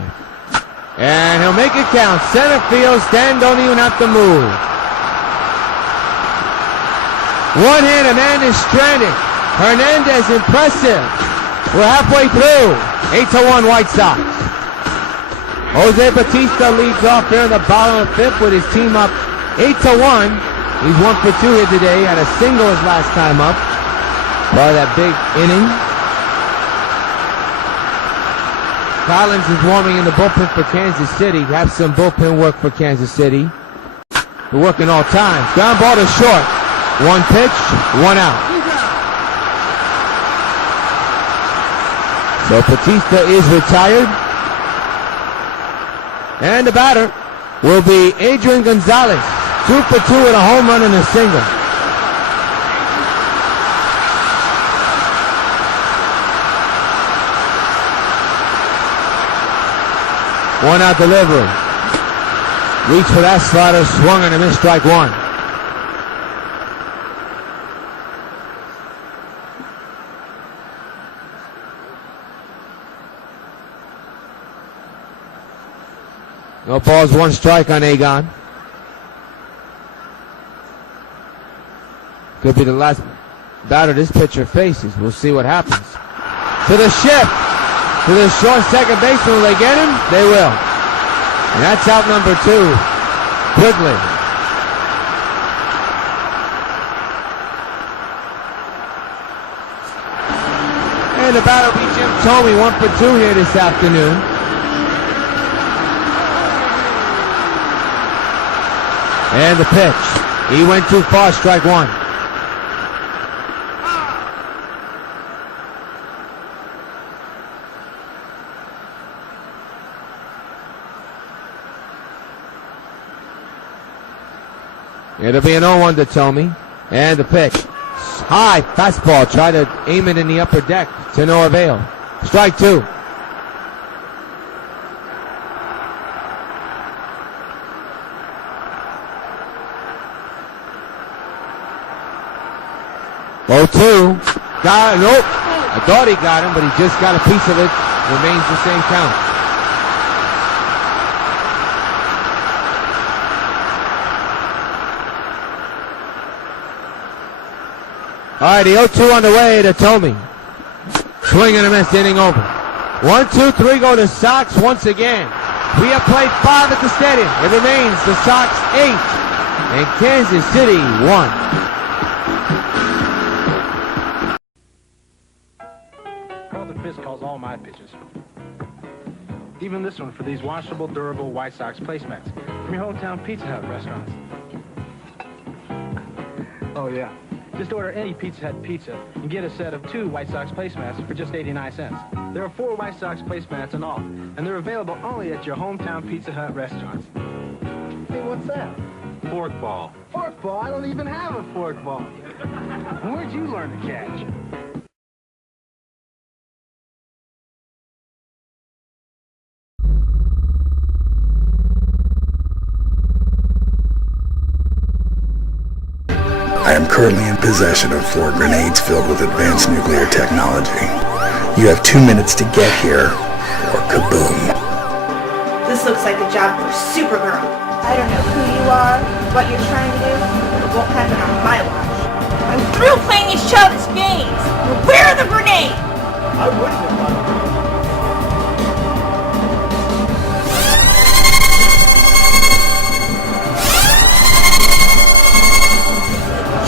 And he'll make it count. Center field, Stan don't even have to move. 1 hit, a man is stranded. Hernandez, impressive. We're halfway through. 8-1 White Sox. Jose Bautista leads off here in the bottom of the 5th with his team up 8-1. He's 1 for 2 here today. Had a single his last time up. Part of that big inning. Collins is warming in the bullpen for Kansas City. Have some bullpen work for Kansas City. We're working all times. Ground ball to short. 1 pitch, 1 out. So Bautista is retired. And the batter will be Adrian Gonzalez. 2 for 2 with a home run and a single. One out delivery. Reach for that slider, swung and a missed, strike 1. No balls, 1 strike on Agon. Could be the last batter this pitcher faces. We'll see what happens. To the shift. To the short second baseman. Will they get him? They will. And that's out number 2. Quigley. And the batter will be Jim Thome. 1 for 2 here this afternoon. And the pitch. He went too far, strike 1. It'll be an 0-1 to Thome. And the pitch. High fastball. Try to aim it in the upper deck to no avail. Strike 2. Oh, 2. Got it. Nope. I thought he got him, but he just got a piece of it. Remains the same count. All right, the 0-2 on the way to Thome. Swing and a miss, inning over. 1, 2, 3 go to Sox once again. We have played 5 at the stadium. It remains the Sox 8 and Kansas City 1. Carlton Fisk calls all my pitches. Even this one for these washable, durable White Sox placemats from your hometown Pizza Hut restaurants. Oh, yeah. Just order any Pizza Hut pizza and get a set of 2 White Sox placemats for just 89 cents. There are 4 White Sox placemats in all, and they're available only at your hometown Pizza Hut restaurants. Hey, what's that? Fork ball. Fork ball? I don't even have a fork ball. Where'd you learn to catch? I am currently in possession of 4 grenades filled with advanced nuclear technology. You have 2 minutes to get here, or kaboom. This looks like a job for Supergirl. I don't know who you are, what you're trying to do, but it won't happen on my watch. I'm through playing these childish games! Where are the grenades? I wouldn't have thought of it.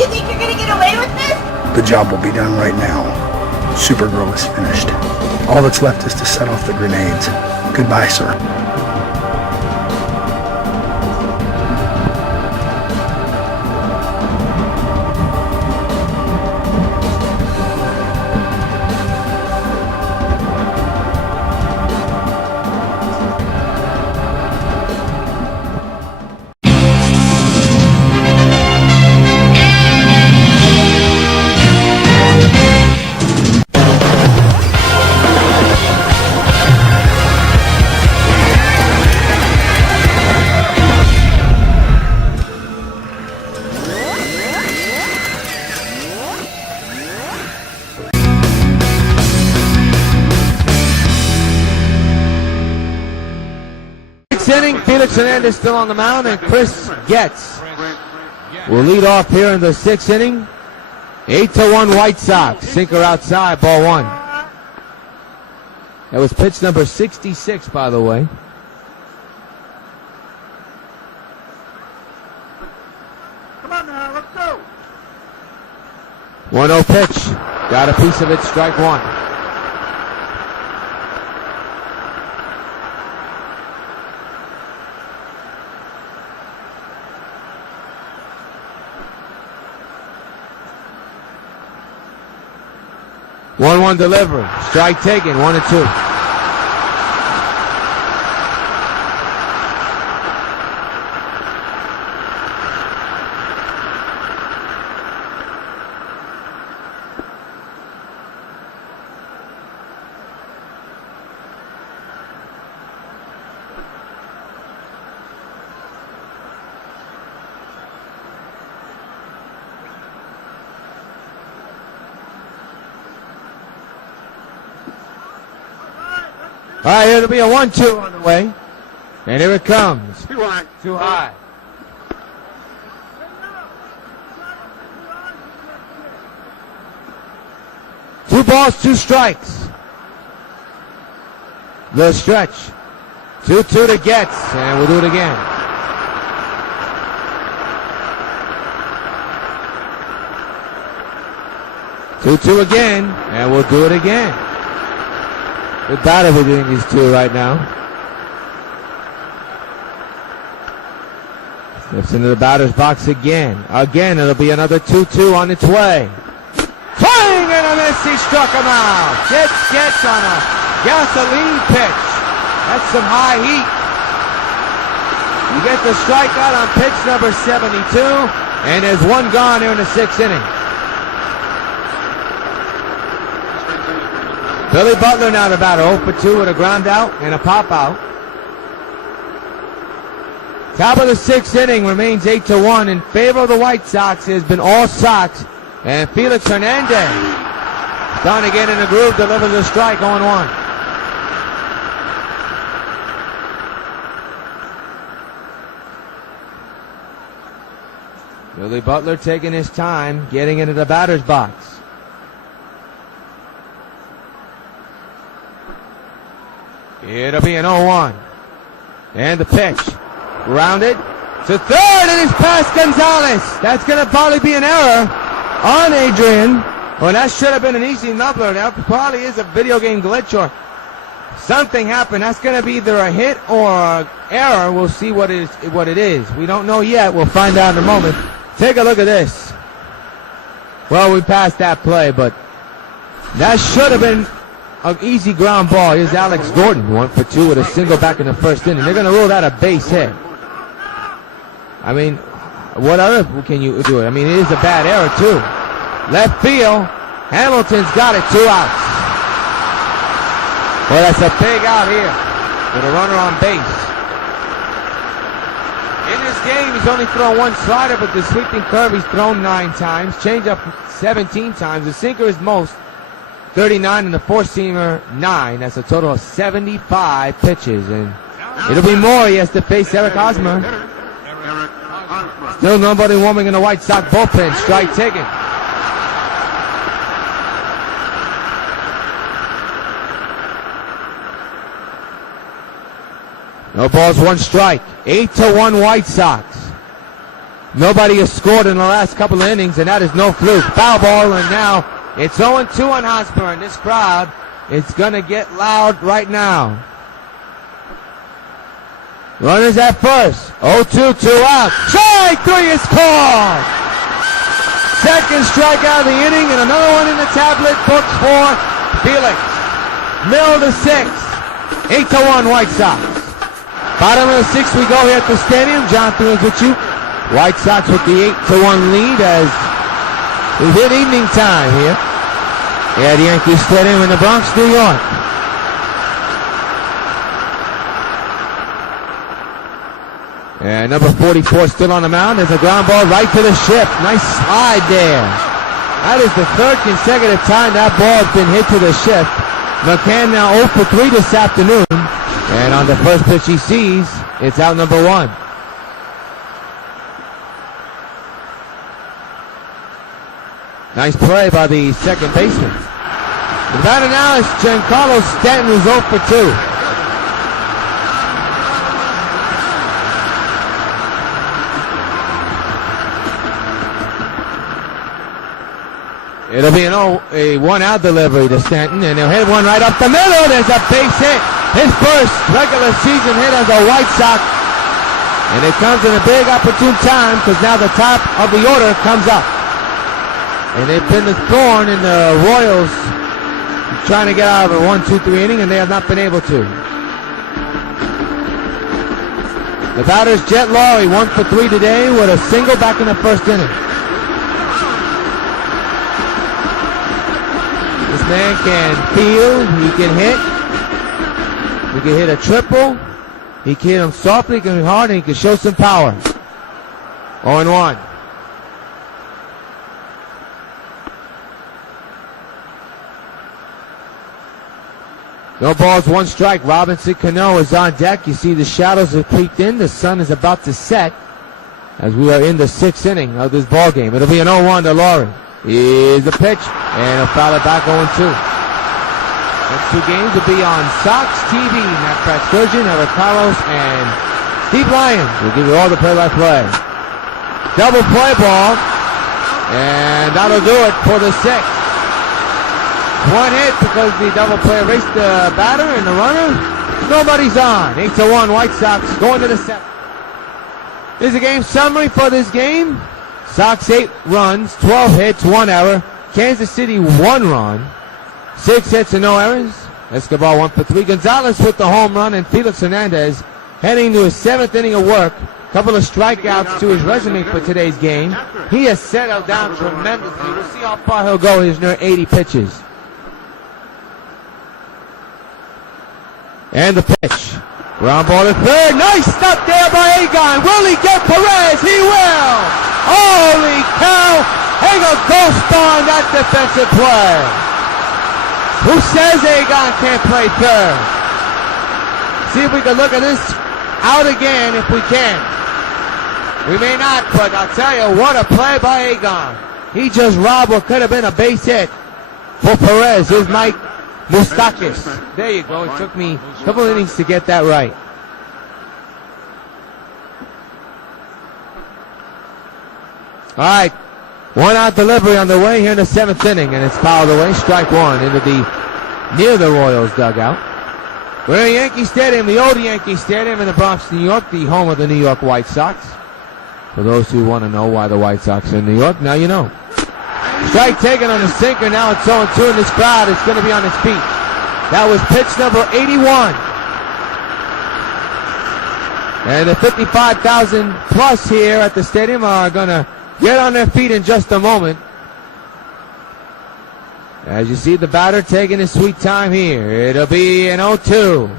You think you're gonna get away with this? The job will be done right now. Supergirl is finished. All that's left is to set off the grenades. Goodbye, sir. Inning, Felix Hernandez still on the mound, and Chris Getz will lead off here in the 6th inning. 8-1 White Sox. Sinker outside, ball 1. That was pitch number 66, by the way. Come on now, let's go. 1-0 pitch. Got a piece of it, strike 1. One delivery. Strike taken. 1-2. All right, it'll be a 1-2 on the way. And here it comes. Too high. Too high. Two balls, 2 strikes. The stretch. 2-2 to Getz, and we'll do it again. Two again, and we'll do it again. Good battle between these two right now. Steps into the batter's box again. Again, it'll be another 2-2 on its way. Swing and a miss. He struck him out. Gets on a gasoline pitch. That's some high heat. You get the strikeout on pitch number 72, and there's 1 gone here in the 6th inning. Billy Butler now the batter, 0 for 2 with a ground out and a pop out. Top of the 6th inning remains 8-1 in favor of the White Sox. It has been all Sox, and Felix Hernandez starting to get in the groove, delivers a strike, 0-1. Billy Butler taking his time, getting into the batter's box. It'll be an 0-1. And the pitch. Grounded. To third, and it's past Gonzalez. That's going to probably be an error on Adrian. Well, that should have been an easy number. That probably is a video game glitch or something happened. That's going to be either a hit or an error. We'll see what it is. We don't know yet. We'll find out in a moment. Take a look at this. Well, we passed that play, but that should have been an easy ground ball. Here's Alex Gordon, 1 for 2 with a single back in the first inning. They're going to rule that a base hit. I mean, what other can you do? I mean, it is a bad error, too. Left field. Hamilton's got it. 2 outs. Well, that's a big out here with a runner on base. In this game, he's only thrown 1 slider, but the sweeping curve he's thrown 9 times. Changeup 17 times. The sinker is most, 39, and the four-seamer 9. That's a total of 75 pitches. And it'll be more. He has to face Eric Hosmer. Still nobody warming in the White Sox bullpen. Strike taken. No balls, 1 strike. 8-1 White Sox. Nobody has scored in the last couple of innings, and that is no fluke. Foul ball, and now it's 0-2 on Hosmer, and this crowd is going to get loud right now. Runners at first. 0-2, 2 out. Strike 3 is called. Second strikeout of the inning, and another one in the tablet books for Felix. Middle to 6. 8-1 White Sox. Bottom of the 6th we go here at the stadium. Jonathan is with you. White Sox with the 8-1 lead as we hit evening time here at Yankee Stadium in the Bronx, New York. And number 44 still on the mound. There's a ground ball right to the ship. Nice slide there. That is the 3rd consecutive time that ball has been hit to the ship. McCann now 0 for 3 this afternoon. And on the first pitch he sees, it's out number 1. Nice play by the second baseman. The batter now is Giancarlo Stanton, who's 0 for 2. It'll be a 1-out delivery to Stanton, and he'll hit one right up the middle. There's a base hit. His first regular season hit as a White Sox. And it comes in a big opportune time because now the top of the order comes up. And they've been the thorn in the Royals trying to get out of a 1-2-3 inning, and they have not been able to. The batter is Jet Lowry, 1 for 3 today with a single back in the first inning. This man can field, he can hit. He can hit a triple. He can hit him softly, he can hit hard, and he can show some power. 0-1. No balls, 1 strike. Robinson Cano is on deck. You see the shadows have creeped in. The sun is about to set as we are in the 6th inning of this ball game. It'll be an 0-1 to Lowry. Here's the pitch, and he'll foul it back 0-2. Next 2 games will be on Sox TV. Matt Pratt-Sturgeon, Eric Carlos, and Steve Lyons will give you all the play-by-play. Double play ball, and that'll do it for the 6th. 1 hit because the double play erased the batter and the runner. Nobody's on. 8-1 White Sox going to the 7th. Here's a game summary for this game. Sox 8 runs, 12 hits, 1 error. Kansas City 1 run, 6 hits and no errors. Escobar 1 for 3. Gonzalez with the home run, and Felix Hernandez heading to his 7th inning of work. Couple of strikeouts to his resume for today's game. He has settled down tremendously. We'll see how far he'll go. He's near 80 pitches. And the pitch. Ground ball to third. Nice stop there by Egon. Will he get Perez? He will. Holy cow. Hegel ghost on that defensive play. Who says Egon can't play third? See if we can look at this out again if we can. We may not, but I'll tell you, what a play by Egon. He just robbed what could have been a base hit for Perez. Here's Mike Moustakas. There you go. It took me a couple innings to get that right. All right, 1-out delivery on the way here in the 7th inning, and it's fouled away. Strike one into near the Royals dugout. We're in Yankee Stadium, the Old Yankee Stadium in the Bronx, New York, the home of the New York White Sox. For those who want to know why the White Sox are in New York, now you know. Strike taken on the sinker. Now it's 0-2 in this crowd. It's going to be on its feet. That was pitch number 81. And the 55,000 plus here at the stadium are going to get on their feet in just a moment. As you see the batter taking his sweet time here. It'll be an 0-2.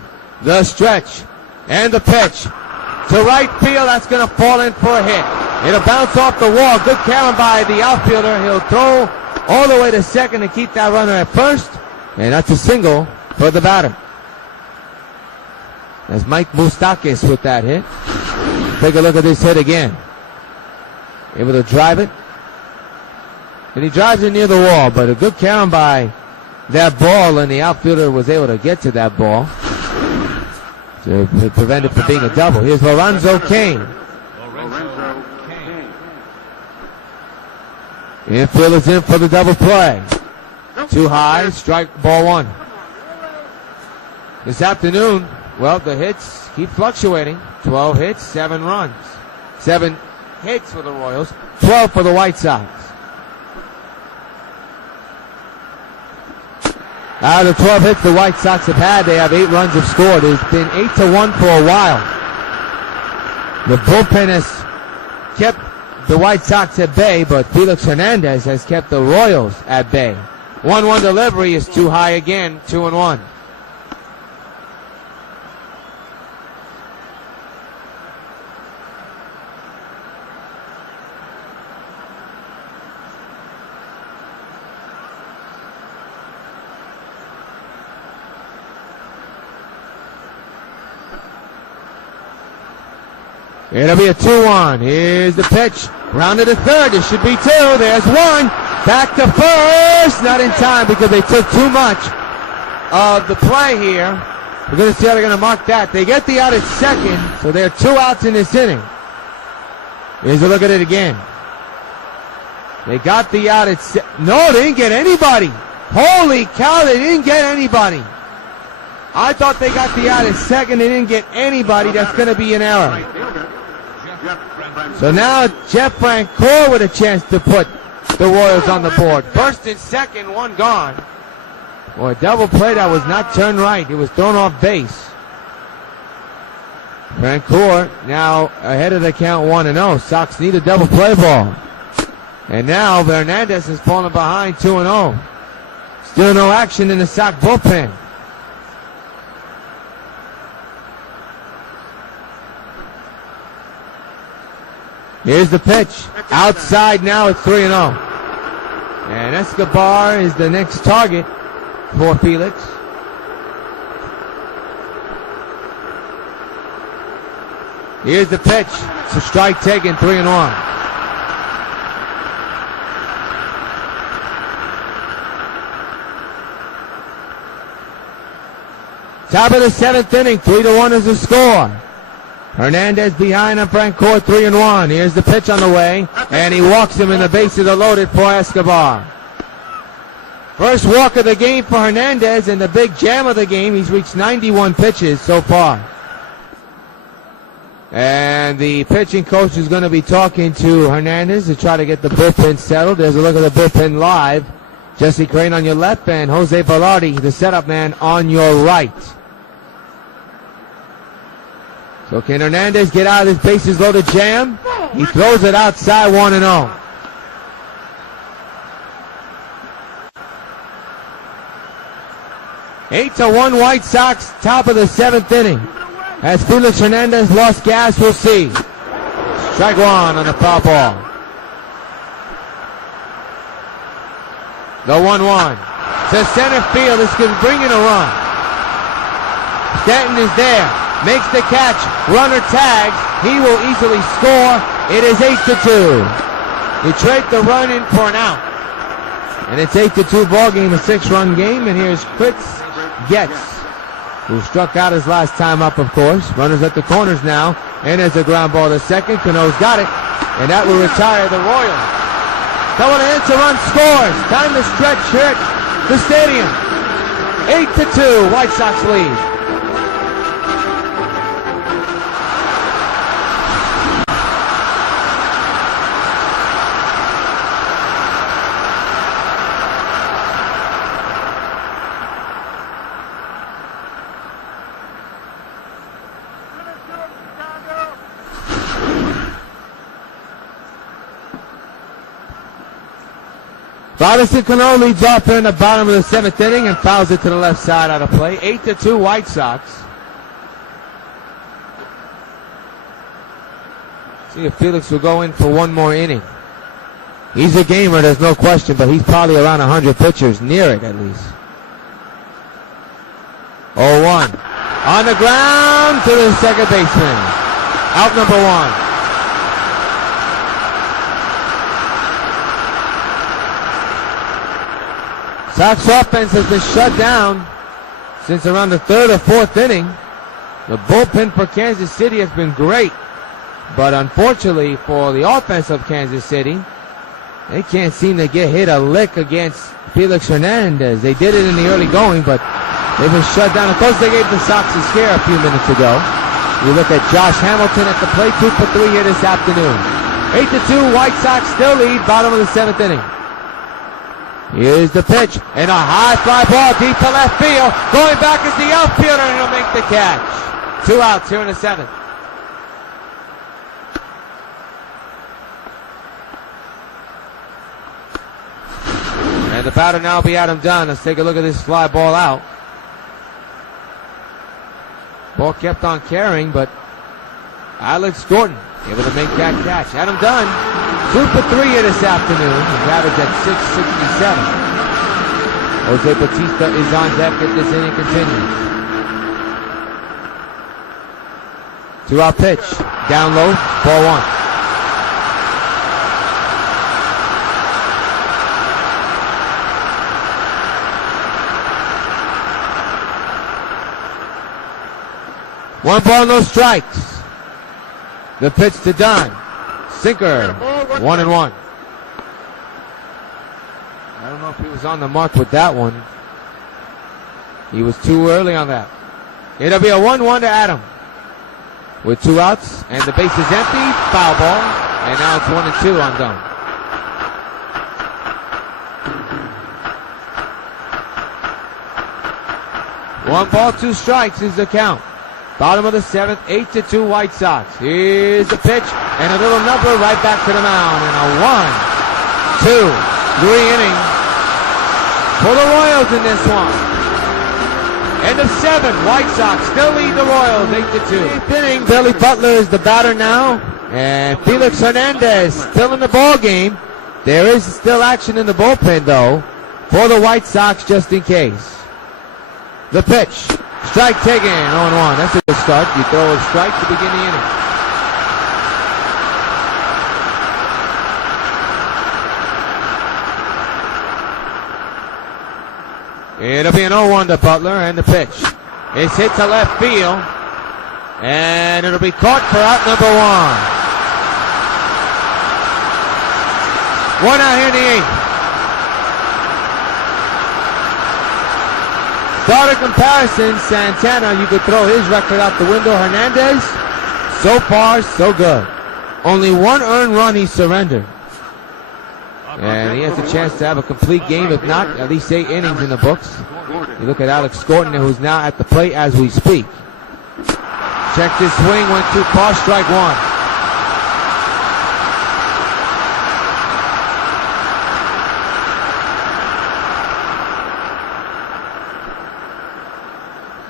The stretch and the pitch to right field. That's going to fall in for a hit. It'll bounce off the wall. Good carry by the outfielder. He'll throw all the way to second to keep that runner at first. And that's a single for the batter. As Mike Moustakas with that hit. Take a look at this hit again. Able to drive it. And he drives it near the wall, but a good carry by that ball, and the outfielder was able to get to that ball to prevent it from being a double. Here's Lorenzo Cain. Infield is in for the double play. Too high, strike, ball one. This afternoon, well, the hits keep fluctuating. 12 hits, 7 runs. 7 hits for the Royals, 12 for the White Sox. Out of the 12 hits the White Sox have had, they have 8 runs have scored. It's been 8-1 for a while. The bullpen has kept the White Sox at bay, but Felix Hernandez has kept the Royals at bay. 1-1 delivery is too high again, 2-1. It'll be a 2-1. Here's the pitch. Rounded to third. It should be 2. There's 1. Back to first. Not in time because they took too much of the play here. We're going to see how they're going to mark that. They get the out at second, so they're 2 outs in this inning. Here's a look at it again. They got the out at second. No, they didn't get anybody. Holy cow, they didn't get anybody. I thought they got the out at second. They didn't get anybody. That's going to be an error. So now Jeff Francoeur with a chance to put the Royals on the board. First and second, 1 gone. Boy, a double play that was not turned right. It was thrown off base. Francoeur now ahead of the count 1-0. Sox need a double play ball. And now Hernandez is falling behind 2-0. Still no action in the Sox bullpen. Here's the pitch. Outside now it's 3-0. And Escobar is the next target for Felix. Here's the pitch. It's a strike taken, 3-1. Top of the 7th inning, 3-1 is the score. Hernandez behind on Francoeur, 3-1. Here's the pitch on the way, and he walks him in the bases are loaded for Escobar. First walk of the game for Hernandez, and the big jam of the game. He's reached 91 pitches so far. And the pitching coach is going to be talking to Hernandez to try to get the bullpen settled. There's a look at the bullpen live. Jesse Crane on your left, and Jose Velarde, the setup man, on your right. So can Hernandez get out of this bases loaded jam? He throws it outside, 1-0. Eight to 1 White Sox, top of the 7th inning. As Felix Hernandez lost gas, we'll see. Strike 1 on the foul ball. The 1-1. To center field, this could bring in a run. Stanton is there. Makes the catch, runner tags, he will easily score. It is 8-2. You trade the run in for an out. And it's 8-2 ball game, a 6-run game, and here's Chris Getz, who struck out his last time up, of course. Runners at the corners now, and there's a ground ball to second. Cano's got it. and that will retire the Royals. Coming in to run scores. Time to stretch hit the stadium. 8-2, White Sox lead. Robinson Cano leads off here in the bottom of the 7th inning and fouls it to the left side out of play. 8-2 White Sox. See if Felix will go in for one more inning. He's a gamer, there's no question, but he's probably around 100 pitchers, near it at least. 0-1. On the ground to the second baseman. Out number 1. Sox offense has been shut down since around the 3rd or 4th inning. The bullpen for Kansas City has been great, but unfortunately for the offense of Kansas City, they can't seem to get hit a lick against Felix Hernandez. They did it in the early going, but they've been shut down. Of course, they gave the Sox a scare a few minutes ago. You look at Josh Hamilton at the plate, 2 for 3 here this afternoon. 8-2, White Sox still lead, bottom of the 7th inning. Here's the pitch, and a high fly ball deep to left field. Going back is the outfielder, and he'll make the catch. 2 outs here in the 7th. And the batter now will be Adam Dunn. Let's take a look at this fly ball out. Ball kept on carrying, but Alex Gordon able to make that catch. Adam Dunn, 2 for 3 here this afternoon. He's averaged at .667. Jose Bautista is on deck if this inning continues. 2-out pitch. Down low, ball 1. One ball, no strikes. The pitch to Dunn. Sinker. 1-1. I don't know if he was on the mark with that one. He was too early on that. It'll be a 1-1 to Adam. With 2 outs, and the base is empty. Foul ball. And now it's 1-2 on Dunn. One ball, 2 strikes is the count. Bottom of the 7th, 8-2 White Sox. Here's the pitch, and a little number right back to the mound. And a 1, 2, 3 inning for the Royals in this one. End of 7, White Sox still lead the Royals 8-2. 8th inning, Billy Butler is the batter now, and Felix Hernandez still in the ball game. There is still action in the bullpen though for the White Sox just in case. The pitch. Strike taken, 0-1. That's a good start. You throw a strike to begin the inning. It'll be an 0-1 to Butler, and the pitch. It's hit to left field, and it'll be caught for out number 1. 1 out here in the 8th. Starter comparison, Santana, you could throw his record out the window. Hernandez, so far, so good. Only 1 earned run he surrendered. And he has a chance to have a complete game, if not, at least 8 innings in the books. You look at Alex Gordon, who's now at the plate as we speak. Checked his swing, went too far, strike 1.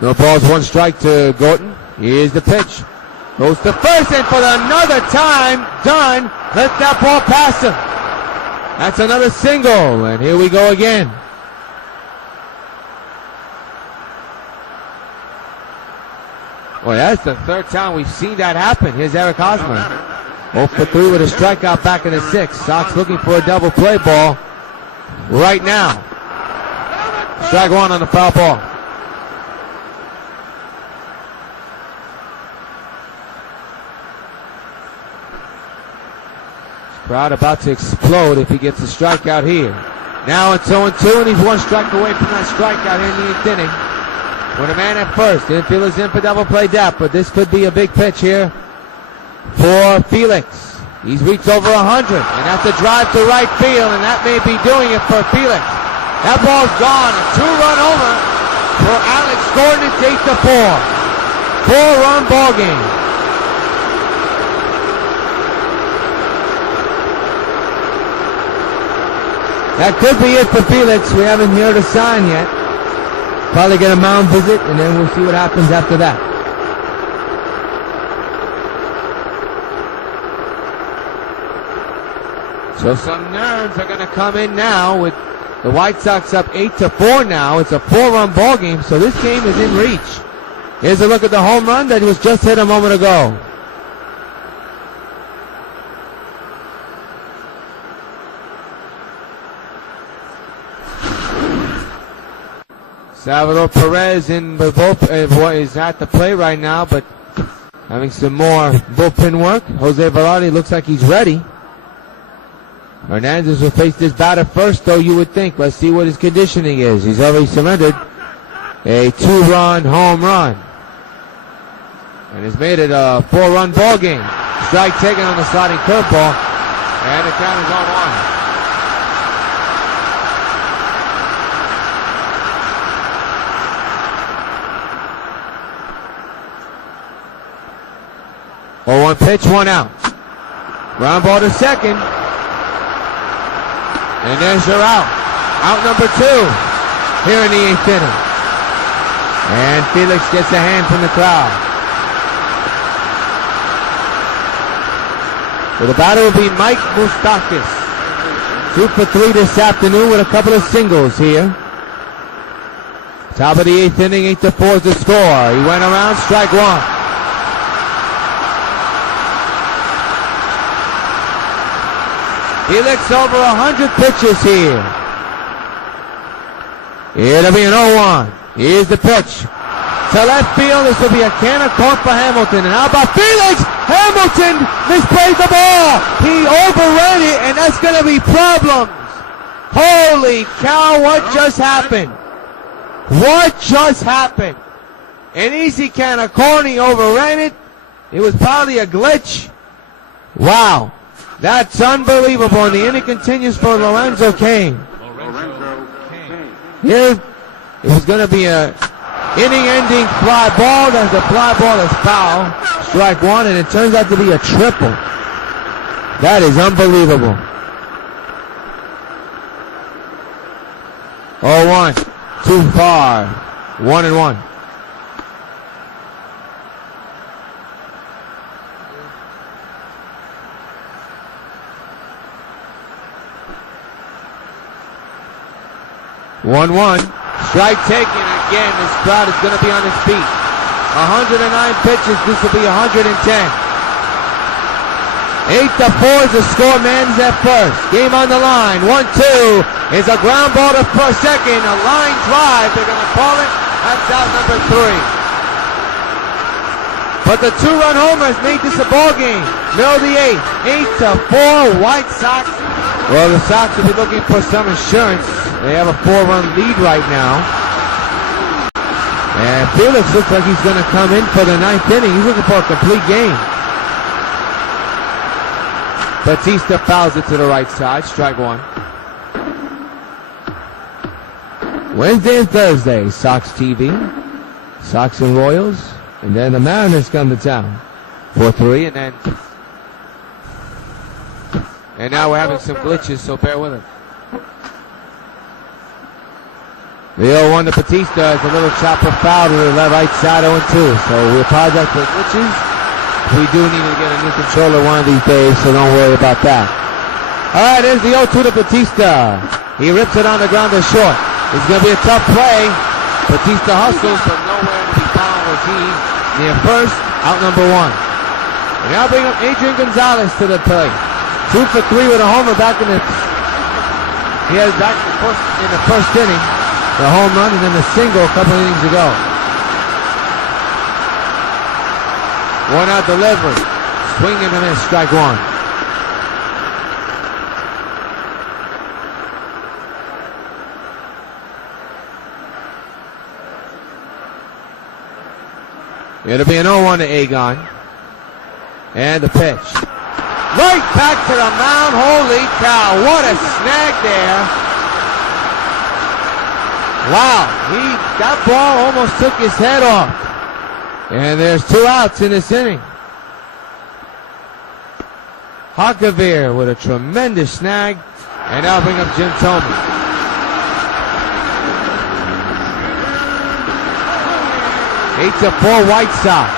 No balls, 1 strike to Gordon. Here's the pitch. Goes to first, and for another time, Dunn let that ball pass him. That's another single, and here we go again. Boy, that's the 3rd time we've seen that happen. Here's Eric Hosmer. 0 for 3 with a strikeout back in the 6th. Sox looking for a double play ball right now. Strike 1 on the foul ball. Crowd about to explode if he gets a strikeout here. Now it's 0-2, and he's one strike away from that strikeout here in the 8th inning. With a man at first. Infield is in for double play depth, but this could be a big pitch here for Felix. He's reached over 100, and that's a drive to right field, and that may be doing it for Felix. That ball's gone. A 2-run homer for Alex Gordon. It's 8-4. 4-run ball game. That could be it for Felix. We haven't heard a sign yet. Probably get a mound visit, and then we'll see what happens after that. So some nerves are going to come in now with the White Sox up 8-4 now. It's a 4-run ball game, so this game is in reach. Here's a look at the home run that was just hit a moment ago. Salvador Perez in the bullpen is at the play right now, but having some more bullpen work. Jose Velarde looks like he's ready. Hernandez will face this batter first, though, you would think. Let's see what his conditioning is. He's already surrendered a 2-run home run. And has made it a 4-run ball game. Strike taken on the sliding curveball. And the count is 0-1. Oh, 1 pitch, 1 out. Ground ball to second. And there's your out. Out number 2 here in the 8th inning. And Felix gets a hand from the crowd. So the batter will be Mike Moustakas. 2 for 3 this afternoon with a couple of singles here. Top of the 8th inning, 8-4 is the score. He went around, strike 1. Felix over 100 pitches here. It'll be an 0-1. Here's the pitch. To left field, this will be a cannon caught for Hamilton. And how about Felix? Hamilton misplays the ball. He overran it, and that's going to be problems. Holy cow, what just happened? What just happened? An easy cannon caught, he overran it. It was probably a glitch. Wow. That's unbelievable, and the inning continues for Lorenzo Cain. Here, it was going to be a inning-ending fly ball. As the fly ball is foul, strike 1, and it turns out to be a triple. That is unbelievable. 0-1, too far, 1-1. Strike taken again. This crowd is going to be on its feet. 109 pitches. This will be 110. 8-4 is the score. Man's at first. Game on the line. 1-2 is a ground ball to first, second. A line drive. They're going to call it. That's out number 3. But the 2-run homer has made this a ball game. Middle of the 8th. 8-4. White Sox. Well, the Sox will be looking for some insurance. They have a 4-run lead right now. And Felix looks like he's going to come in for the 9th inning. He's looking for a complete game. Batista fouls it to the right side. Strike 1. Wednesday and Thursday, Sox TV, Sox and Royals, and then the Mariners come to town. 4-3, and now we're having some glitches, so bear with us. The 0-1 to Batista is a little chopper foul to the right side, 0-2. So we apologize for the glitches. We do need to get a new controller one of these days, so don't worry about that. All right, there's the 0-2 to Batista. He rips it on the ground to short. It's going to be a tough play. Batista hustles, but nowhere to be found was he near first, out number 1. And now bring up Adrian Gonzalez to the plate. 2 for 3 with a homer back in the first inning. The home run and then the single a couple innings ago. 1 out delivery. Swing and a miss, strike 1. It'll be an 0-1 to Egon. And the pitch. Right back to the mound. Holy cow. What a snag there. Wow. That ball almost took his head off. And there's 2 outs in this inning. Hakavir with a tremendous snag. And now bring up Jim Thome. 8-4 White Sox.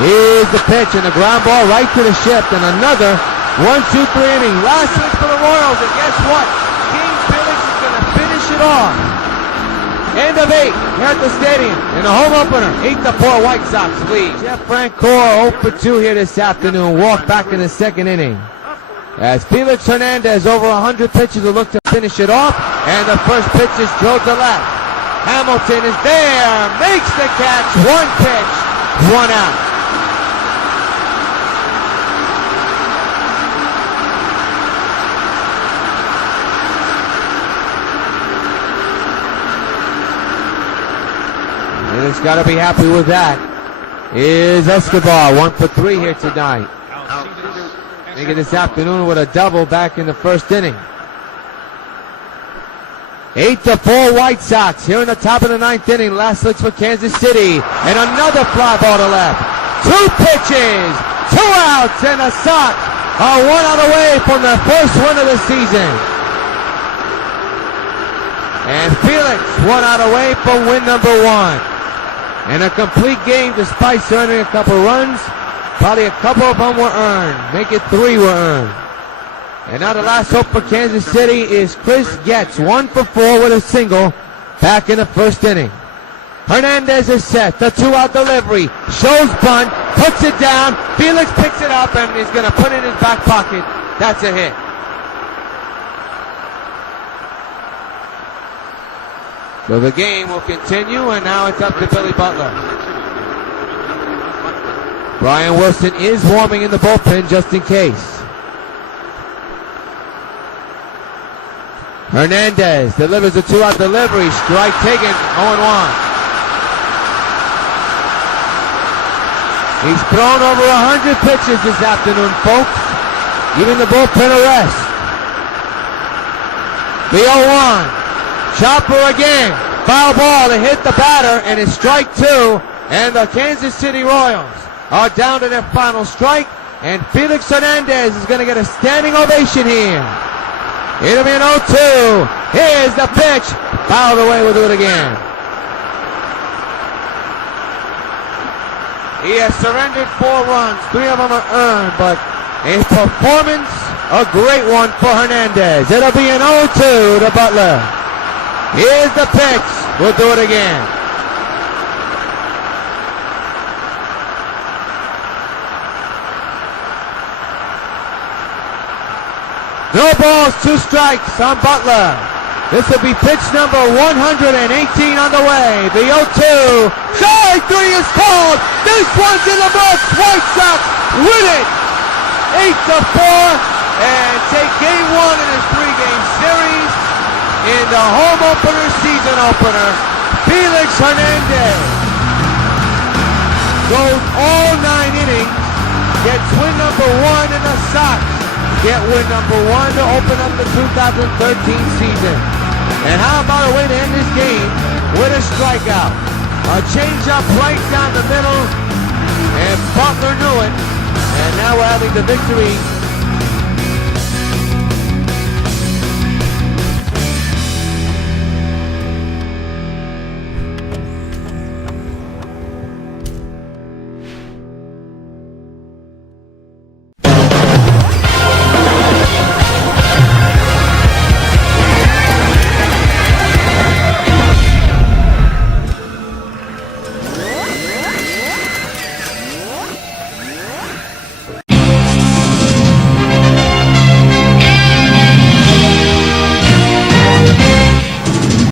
Here's the pitch and the ground ball right to the shift. And another 1-2-3 inning. Last hit for the Royals. And guess what? King Felix is going to finish it off. End of 8 here at the stadium. In the home opener. 8-4 White Sox lead. Jeff Francoeur 0-2 here this afternoon. Walk back in the second inning. As Felix Hernandez over 100 pitches will look to finish it off. And the first pitch is drilled to left. Hamilton is there. Makes the catch. 1 pitch. 1 out. He's got to be happy with that. Is Escobar 1 for 3 here tonight. Making this afternoon with a double back in the first inning. 8-4 White Sox here in the top of the 9th inning. Last licks for Kansas City. And another fly ball to left. 2 pitches, 2 outs, and the Sox are 1 out away from their first win of the season. And Felix 1 out away from win number 1. And a complete game despite surrendering a couple runs. Probably a couple of them were earned. Make it 3 were earned. And now the last hope for Kansas City is Chris Getz. 1 for 4 with a single back in the first inning. Hernandez is set. The 2-out delivery. Shows bunt. Puts it down. Felix picks it up and is going to put it in his back pocket. That's a hit. So the game will continue, and now it's up to Billy Butler. Brian Wilson is warming in the bullpen just in case. Hernandez delivers a 2-out delivery. Strike taken, 0-1. He's thrown over 100 pitches this afternoon, folks. Giving the bullpen a rest. The 0-1. Chopper again. Foul ball to hit the batter, and it's strike 2. And the Kansas City Royals are down to their final strike. And Felix Hernandez is going to get a standing ovation here. It'll be an 0-2. Here's the pitch. Fouled away. We'll do it again. He has surrendered 4 runs. 3 of them are earned, but a performance, a great one for Hernandez. It'll be an 0-2 to Butler. Here's the pitch. We'll do it again. No balls, 2 strikes on Butler. This will be pitch number 118 on the way. The 0-2. Strike 3 is called. This one's in the books. White Sox win it. 8-4 and take game 1 in this 3-game series. In the home opener, season opener, Felix Hernandez goes all 9 innings, gets win number 1, and the Sox get win number 1 to open up the 2013 season. And how about a way to end this game with a strikeout? A changeup right down the middle, and Butler knew it. And now we're having the victory